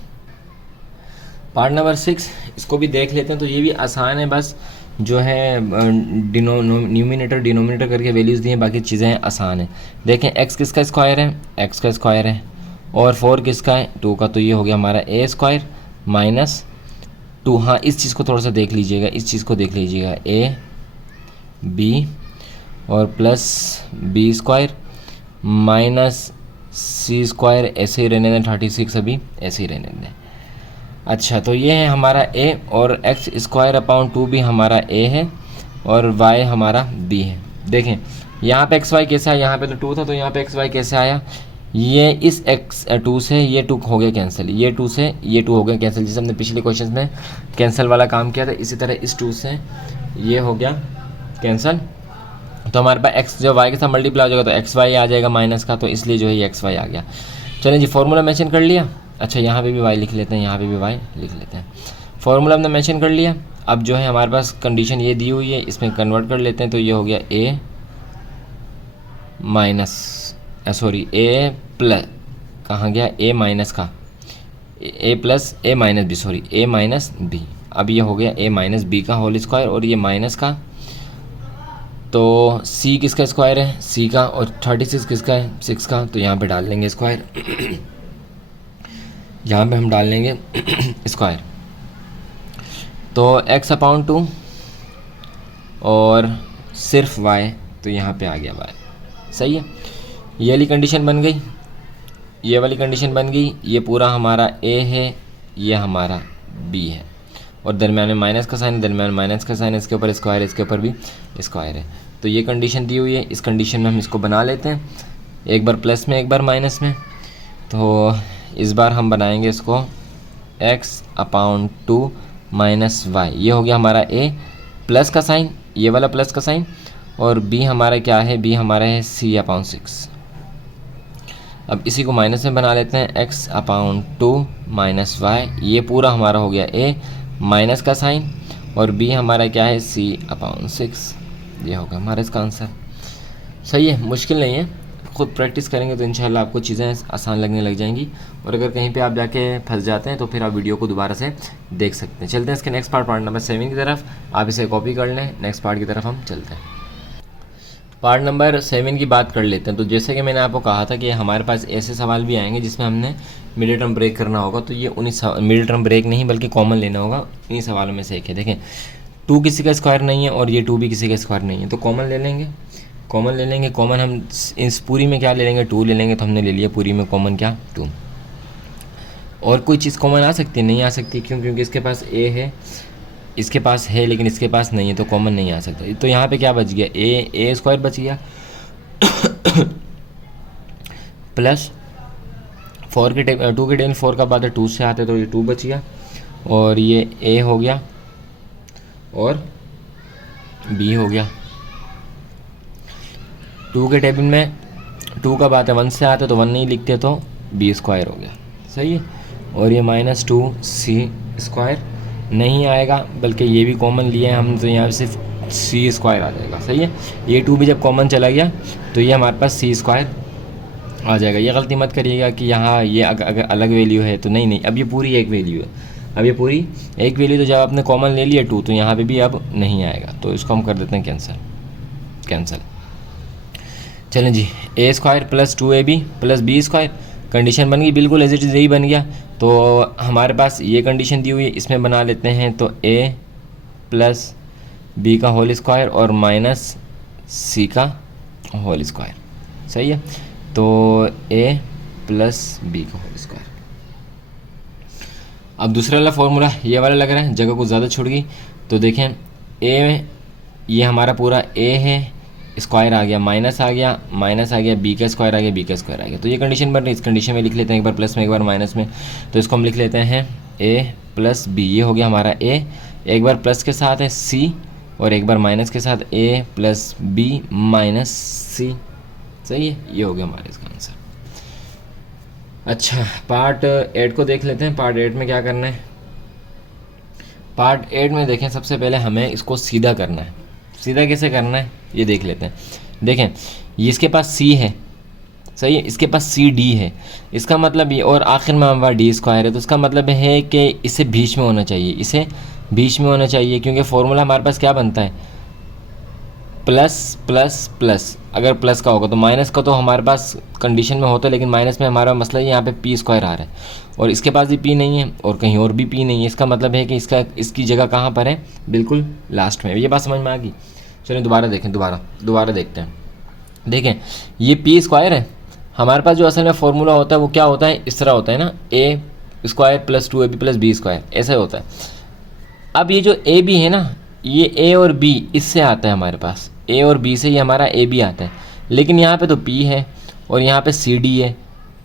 पार्ट नंबर 6 इसको भी देख लेते हैं। तो ये भी आसान है, बस जो है न्यूमिनेटर डिनोमिनेटर करके वैल्यूज़ दी हैं, बाकी चीज़ें आसान हैं। देखें x किसका स्क्वायर है, x का स्क्वायर है, और 4 किसका है, 2 का। तो ये हो गया हमारा a² - 2। हाँ, इस चीज़ को थोड़ा सा देख लीजिएगा, इस चीज़ को देख लीजिएगा, a b और प्लस b² माइनस c², ऐसे ही रहने दें, 36 अभी ऐसे ही रहने दें। अच्छा, तो ये है हमारा a, और x² भी हमारा a है, और y हमारा b है। देखें यहाँ पे xy कैसा है, यहाँ पे तो 2 था, तो यहाँ पे xy कैसे आया, ये इस x2 से ये 2 हो गया कैंसिल, ये 2 से ये 2 हो गया कैंसिल, जैसे हमने पिछले क्वेश्चन में कैंसिल वाला काम किया था, इसी तरह इस 2 से ये हो गया कैंसिल। तो हमारे पास x जो y के साथ मल्टीप्लाई हो जाएगा तो xy आ जाएगा माइनस का, तो इसलिए जो है ये xy आ गया। चलें जी, फार्मूला मेंशन कर लिया। अच्छा, यहाँ पे भी y लिख लेते हैं, यहाँ पे भी y लिख लेते हैं। फार्मूला हमने मेंशन कर लिया। अब जो है हमारे पास कंडीशन ये दी हुई है, इसमें कन्वर्ट कर लेते हैं। तो ये हो गया a प्लस, कहाँ गया a माइनस का, a + a - b, a - b। अब ये हो गया a माइनस बी का होल स्क्वायर और ये माइनस का, तो c किसका स्क्वायर है, c का, और 36 किसका है, 6 का। तो यहाँ पे डाल लेंगे स्क्वायर यहाँ पे हम डाल लेंगे स्क्वायर। तो x अपॉन 2 और सिर्फ y, तो यहाँ पे आ गया y। सही है, ये वाली कंडीशन बन गई, ये वाली कंडीशन बन गई। ये पूरा हमारा a है, ये हमारा b है, और दरम्यान में माइनस का साइन, दरम्यान में माइनस का साइन, इसके ऊपर स्क्वायर, इसके ऊपर भी स्क्वायर है। तो ये कंडीशन दी हुई है, इस कंडीशन में हम इसको बना लेते हैं, एक बार प्लस में एक बार माइनस में। तो इस बार हम बनाएंगे इसको x अपॉन 2 माइनस वाई, ये हो गया हमारा a, प्लस का साइन, ये वाला प्लस का साइन, और b हमारा क्या है, b हमारा है c अपॉन 6। अब इसी को माइनस में बना लेते हैं, x अपॉन 2 माइनस वाई, ये पूरा हमारा हो गया a, माइनस का साइन, और b हमारा क्या है, c अपॉन 6। ये होगा हमारा इसका आंसर। सही है, मुश्किल नहीं है, खुद प्रैक्टिस करेंगे तो इंशाल्लाह आपको चीज़ें आसान लगने लग जाएंगी। और अगर कहीं पे आप जाके फंस जाते हैं तो फिर आप वीडियो को दोबारा से देख सकते हैं। चलते हैं इसके नेक्स्ट पार्ट नंबर 7 की तरफ, आप इसे कॉपी कर लें, नेक्स्ट पार्ट की तरफ हम चलते हैं। पार्ट नंबर 7 की बात कर लेते हैं। तो जैसे कि मैंने आपको कहा था कि हमारे पास ऐसे सवाल भी आएंगे जिसमें हमने मिडिल टर्म ब्रेक करना होगा, तो ये उन्हीं मिडिल टर्म ब्रेक नहीं बल्कि कॉमन लेना होगा, इन्हीं सवालों में से एक है। देखें 2 किसी का स्क्वायर नहीं है और ये 2 भी किसी का स्क्वायर नहीं है, तो कॉमन ले लेंगे, कॉमन ले लेंगे। कॉमन हम इस पूरी में क्या ले लेंगे, 2 ले लेंगे, तो हमने ले लिया पूरी में कॉमन क्या, 2। और कोई चीज़ कॉमन आ सकती है, नहीं आ सकती, क्यों, क्योंकि इसके पास a है, इसके पास है लेकिन इसके पास नहीं है, तो कॉमन नहीं आ सकता। तो यहाँ पे क्या बच गया, a स्क्वायर बच गया प्लस 2 के टेबल 4 का बाद 2 से आते तो ये 2 बच गया, और ये a हो गया और b हो गया। 2 के टेबल में 2 का बात है 1 से आते तो 1 नहीं लिखते तो b स्क्वायर हो गया। सही है, और ये माइनस 2c स्क्वायर नहीं आएगा, बल्कि ये भी कॉमन लिए हैं हम, तो यहाँ सिर्फ c स्क्वायर आ जाएगा। सही है, ये 2 भी जब कॉमन चला गया तो ये हमारे पास c स्क्वायर आ जाएगा। ये गलती मत करिएगा कि यहाँ ये अगर अलग वैल्यू है तो नहीं, अब ये पूरी एक वैल्यू है, अब ये पूरी एक वैल्यू, तो जब आपने कॉमन ले लिया 2 तो यहाँ पे भी अब नहीं आएगा, तो इसको हम कर देते हैं कैंसिल। चलें जी, a square plus 2ab plus b square, condition बन गई, बिल्कुल एज इट इज़ यही बन गया। तो हमारे पास ये कंडीशन दी हुई है, इसमें बना लेते हैं, तो a प्लस b का होल स्क्वायर और माइनस c का होल स्क्वायर। सही है, तो a प्लस b का होल स्क्वायर। अब दूसरा वाला फॉर्मूला ये वाला लग रहा है, जगह कुछ ज़्यादा छूट गई, तो देखें a, ये हमारा पूरा a है, स्क्वायर आ गया, माइनस आ गया, b का स्क्वायर आ गया, b का स्क्वायर आ गया। तो ये कंडीशन बन रही है, इस कंडीशन में लिख लेते हैं, एक बार प्लस में एक बार माइनस में, तो इसको हम लिख लेते हैं a प्लस b, ये हो गया हमारा a, एक बार प्लस के साथ है c और एक बार माइनस के साथ a plus b minus c। सही है, ये हो गया हमारा इसका आंसर। अच्छा, पार्ट 8 को देख लेते हैं। पार्ट 8 में क्या करना है, पार्ट 8 में देखें, सबसे पहले हमें इसको सीधा करना है। सीधा कैसे करना है ये देख लेते हैं। देखें, ये इसके पास c है, सही है, इसके पास सी डी है, इसका मतलब ये, और आखिर में हमारा डी स्क्वायर है, तो इसका मतलब है कि इसे बीच में होना चाहिए, इसे बीच में होना चाहिए, क्योंकि फॉर्मूला हमारे पास क्या बनता है, प्लस प्लस प्लस। अगर प्लस का होगा तो माइनस का तो हमारे पास कंडीशन में होता है, लेकिन माइनस में हमारा मसला यहाँ पे पी स्क्वायर आ रहा है, और इसके पास भी पी नहीं है और कहीं और भी पी नहीं है। इसका मतलब है कि इसकी जगह कहाँ पर है, बिल्कुल लास्ट में। ये बात समझ में आ गई। चलिए दोबारा देखें, दोबारा देखते हैं। देखें, ये पी स्क्वायर है, हमारे पास जो असल में फॉर्मूला होता है वो क्या होता है, इस तरह होता है ना, a square plus 2ab plus b square, ऐसा होता है। अब ये जो ए बी है ना, ये ए और बी इससे आता है हमारे पास, ए और बी से ये हमारा ए बी आता है, लेकिन यहाँ पे तो पी है और यहाँ पे सी डी है।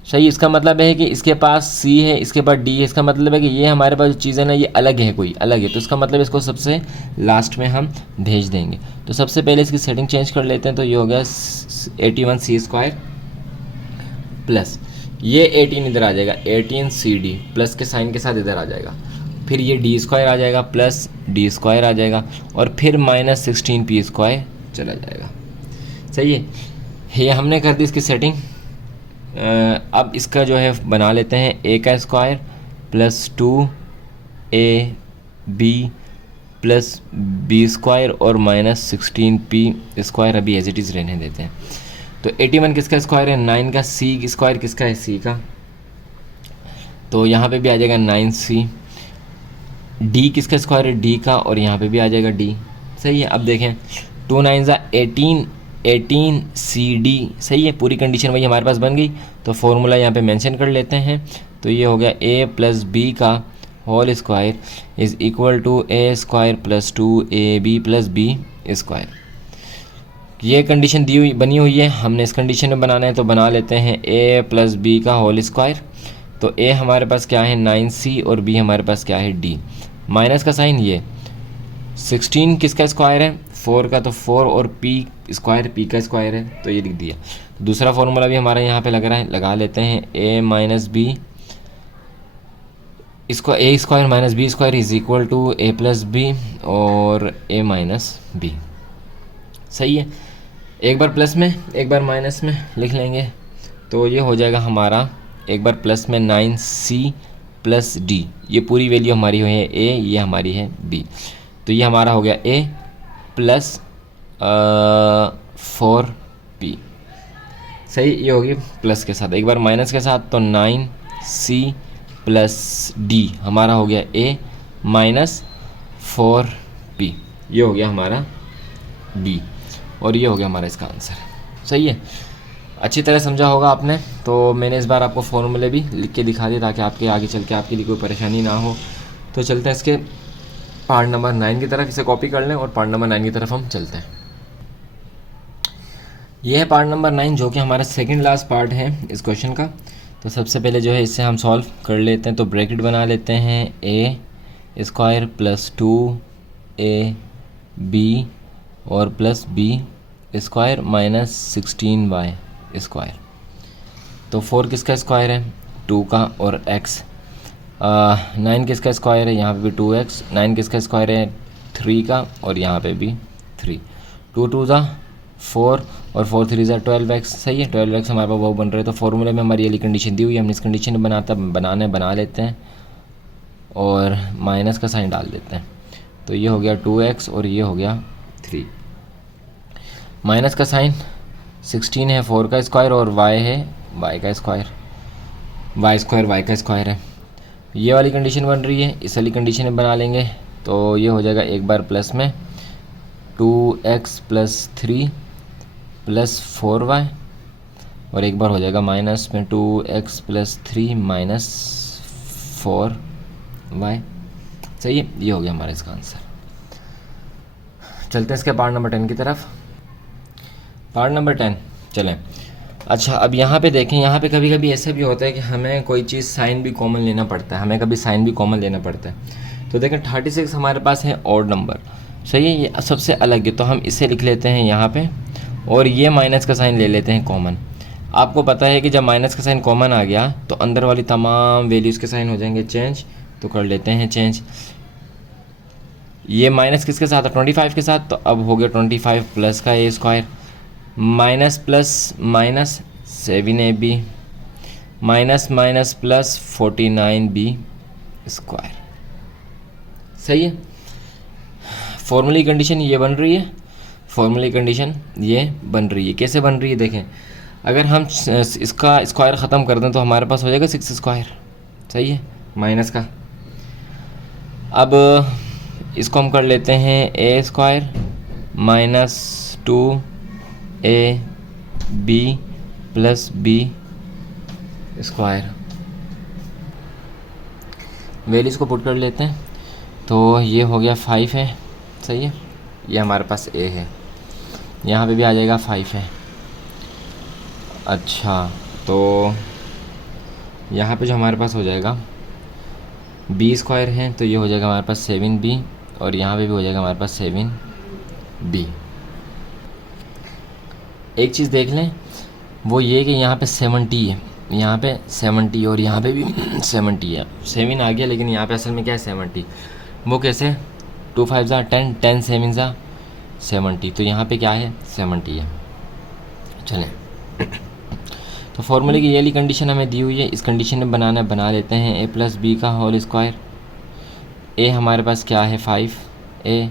सही, इसका मतलब है कि इसके पास सी है, इसके पास डी है, इसका मतलब है कि ये हमारे पास जो चीज़ है ना ये अलग है, कोई अलग है, तो इसका मतलब इसको सबसे लास्ट में हम भेज देंगे। तो सबसे पहले इसकी सेटिंग चेंज कर लेते हैं, तो ये हो गया 81 सी स्क्वायर प्लस ये 18 इधर आ जाएगा, 18 सी डी प्लस के साइन के साथ इधर आ जाएगा, फिर ये डी स्क्वायर आ जाएगा प्लस डी स्क्वायर आ जाएगा, और फिर माइनस 16 पी स्क्वायर चला जाएगा। सही है, ये हमने कर दी इसकी सेटिंग। अब इसका जो है बना लेते हैं, ए का square plus 2 a b plus b square और माइनस 16p² अभी एज इट इज़ रहने देते हैं। तो 81 किसका स्क्वायर है? 9 का। सी स्क्वायर किसका है? सी का। तो यहाँ पे भी आ जाएगा 9c। डी किसका स्क्वायर है? डी का, और यहाँ पे भी आ जाएगा डी। सही है। अब देखें 2 9 18, 18cd। सही है, पूरी कंडीशन वही हमारे पास बन गई। तो फॉर्मूला यहाँ पे मेंशन कर लेते हैं। तो ये हो गया a प्लस बी का whole square is equal to a square plus 2ab plus b square. ये कंडीशन दी हुई बनी हुई है, हमने इस कंडीशन में बनाना है तो बना लेते हैं a प्लस बी का होल स्क्वायर। तो a हमारे पास क्या है? 9c, और b हमारे पास क्या है? d। माइनस का साइन, ये 16 किसका स्क्वायर है? 4 का। तो 4 और p स्क्वायर p का स्क्वायर है, तो ये लिख दिया। दूसरा फॉर्मूला भी हमारा यहाँ पे लग रहा है, लगा लेते हैं a माइनस बी, इसको a square minus b square is equal to a plus b और a माइनस बी। सही है। एक बार प्लस में एक बार माइनस में लिख लेंगे, तो ये हो जाएगा हमारा एक बार प्लस में 9c प्लस d। ये पूरी वैल्यू हमारी है a, ये हमारी है b। तो ये हमारा हो गया a प्लस 4p। सही, ये होगी प्लस के साथ। एक बार माइनस के साथ, तो 9c प्लस d हमारा हो गया a माइनस 4p। ये हो गया हमारा d, और ये हो गया हमारा इसका आंसर। सही है। अच्छी तरह समझा होगा आपने। तो मैंने इस बार आपको फॉर्मूले भी लिख के दिखा दिए ताकि आपके आगे चल के आपके लिए कोई परेशानी ना हो। तो चलते हैं इसके पार्ट नंबर 9 की तरफ। इसे कॉपी कर लें और पार्ट नंबर 9 की तरफ हम चलते हैं। यह है पार्ट नंबर 9, जो कि हमारा सेकंड लास्ट पार्ट है इस क्वेश्चन का। तो सबसे पहले जो है इसे हम सॉल्व कर लेते हैं। तो ब्रैकेट बना लेते हैं a स्क्वायर प्लस 2ab और plus b square minus 16y square. तो 4 किसका स्क्वायर है? 2 का, और x 9 किसका स्क्वायर है? यहाँ पे भी 2x। 9 किसका स्क्वायर है? 3 का, और यहाँ पे भी 3। 2 2 ज़ा 4 और 4 3 ज़ा 12x। सही है, 12x हमारे पास वो बन रहे हैं। तो फॉर्मूले में हमारी ये कंडीशन दी हुई है, हमने इस कंडीशन में बना लेते हैं और माइनस का साइन डाल देते हैं। तो ये हो गया 2x और ये हो गया 3। माइनस का साइन 16 है 4 का स्क्वायर, और y है y का स्क्वायर। y स्क्वायर y का स्क्वायर है। ये वाली कंडीशन बन रही है, इस वाली कंडीशन में बना लेंगे। तो ये हो जाएगा एक बार प्लस में 2x प्लस 3 प्लस 4y, और एक बार हो जाएगा माइनस में 2x प्लस 3 माइनस 4y। सही है, ये हो गया हमारा इसका आंसर। चलते हैं इसके पार्ट नंबर 10 की तरफ। पार्ट नंबर 10 चलें। अच्छा, अब यहाँ पे देखें, यहाँ पे कभी कभी ऐसा भी होता है कि हमें कोई चीज़ साइन भी कॉमन लेना पड़ता है, हमें कभी साइन भी कॉमन लेना पड़ता है। तो देखें 36 हमारे पास है ऑड नंबर। सही है, ये सबसे अलग है, तो हम इसे लिख लेते हैं यहाँ पे, और ये माइनस का साइन ले लेते हैं कॉमन। आपको पता है कि जब माइनस का साइन कॉमन आ गया तो अंदर वाली तमाम वैल्यूज़ के साइन हो जाएंगे चेंज। तो कर लेते हैं चेंज। ये माइनस किसके साथ है? 25 के साथ। तो अब हो गया 25 प्लस का a square minus plus minus 7ab minus minus plus 49b square. सही है। फॉर्मूले की कंडीशन ये बन रही है, फॉर्मूले की कंडीशन ये बन रही है। कैसे बन रही है देखें, अगर हम इसका स्क्वायर ख़त्म कर दें तो हमारे पास हो जाएगा 6 स्क्वायर। सही है, माइनस का। अब इसको हम कर लेते हैं a square minus 2ab plus b square. Values को पुट कर लेते हैं। तो ये हो गया 5 है। सही है, ये हमारे पास a है, यहाँ पे भी आ जाएगा 5 है। अच्छा, तो यहाँ पे जो हमारे पास हो जाएगा b स्क्वायर है, तो ये हो जाएगा हमारे पास 7b, और यहाँ पे भी हो जाएगा हमारे पास 7b। एक चीज़ देख लें, वो ये कि यहाँ पे 70 है, यहाँ पे 70 और यहाँ पे भी 70 है। 7 आ गया, लेकिन यहाँ पे असल में क्या है 70। वो कैसे? 2 5 ज़ा 10, 10 7 ज़ा 70। तो यहाँ पे क्या है? 70 है। चलें, तो फॉर्मूले की ये वाली कंडीशन हमें दी हुई है, इस कंडीशन में बना लेते हैं a प्लस बी का होल स्क्वायर। ए हमारे पास क्या है 5a,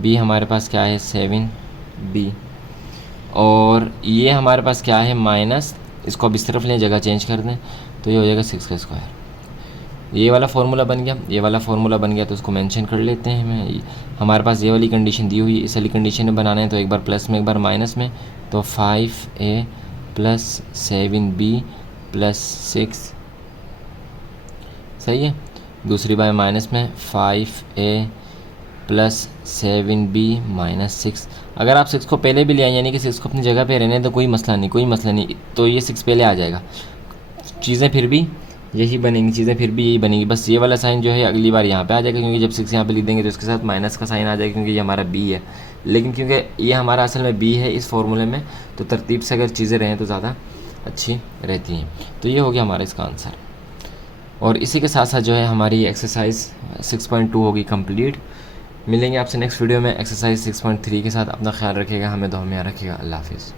बी हमारे पास क्या है 7b, और ये हमारे पास क्या है माइनस, इसको अब इस तरफ लें, जगह चेंज कर दें तो ये हो जाएगा 6 का स्क्वायर। ये वाला फार्मूला बन गया, ये वाला फार्मूला बन गया, तो उसको मेंशन कर लेते हैं हमें। हमारे पास ये वाली कंडीशन दी हुई है, इस वाली कंडीशन में बनाना है तो एक बार प्लस में एक बार माइनस में, तो 5a प्लस 7b प्लस 6, सही है। दूसरी बार माइनस में 5a प्लस 7b माइनस 6। अगर आप 6 को पहले भी ले आए, यानी कि 6 को अपनी जगह पे रहने तो कोई मसला नहीं, कोई मसला नहीं, तो ये 6 पहले आ जाएगा, चीज़ें फिर भी यही बनेंगी, चीज़ें फिर भी यही बनेंगी। बस ये वाला साइन जो है अगली बार यहाँ पे आ जाएगा, क्योंकि जब 6 यहाँ पे लिख देंगे तो इसके साथ माइनस का साइन आ जाएगा, क्योंकि ये हमारा b है। लेकिन क्योंकि ये हमारा असल में b है इस फार्मूले में, तो तरतीब से अगर चीज़ें रहें तो ज़्यादा अच्छी रहती हैं। तो ये हो गया हमारा इसका आंसर। और इसी के साथ साथ जो है हमारी एक्सरसाइज 6.2 होगी कंप्लीट। मिलेंगे आपसे नेक्स्ट वीडियो में एक्सरसाइज 6.3 के साथ। अपना ख्याल रखिएगा, हमें दुआ में रखिएगा। अल्लाह हाफिज़।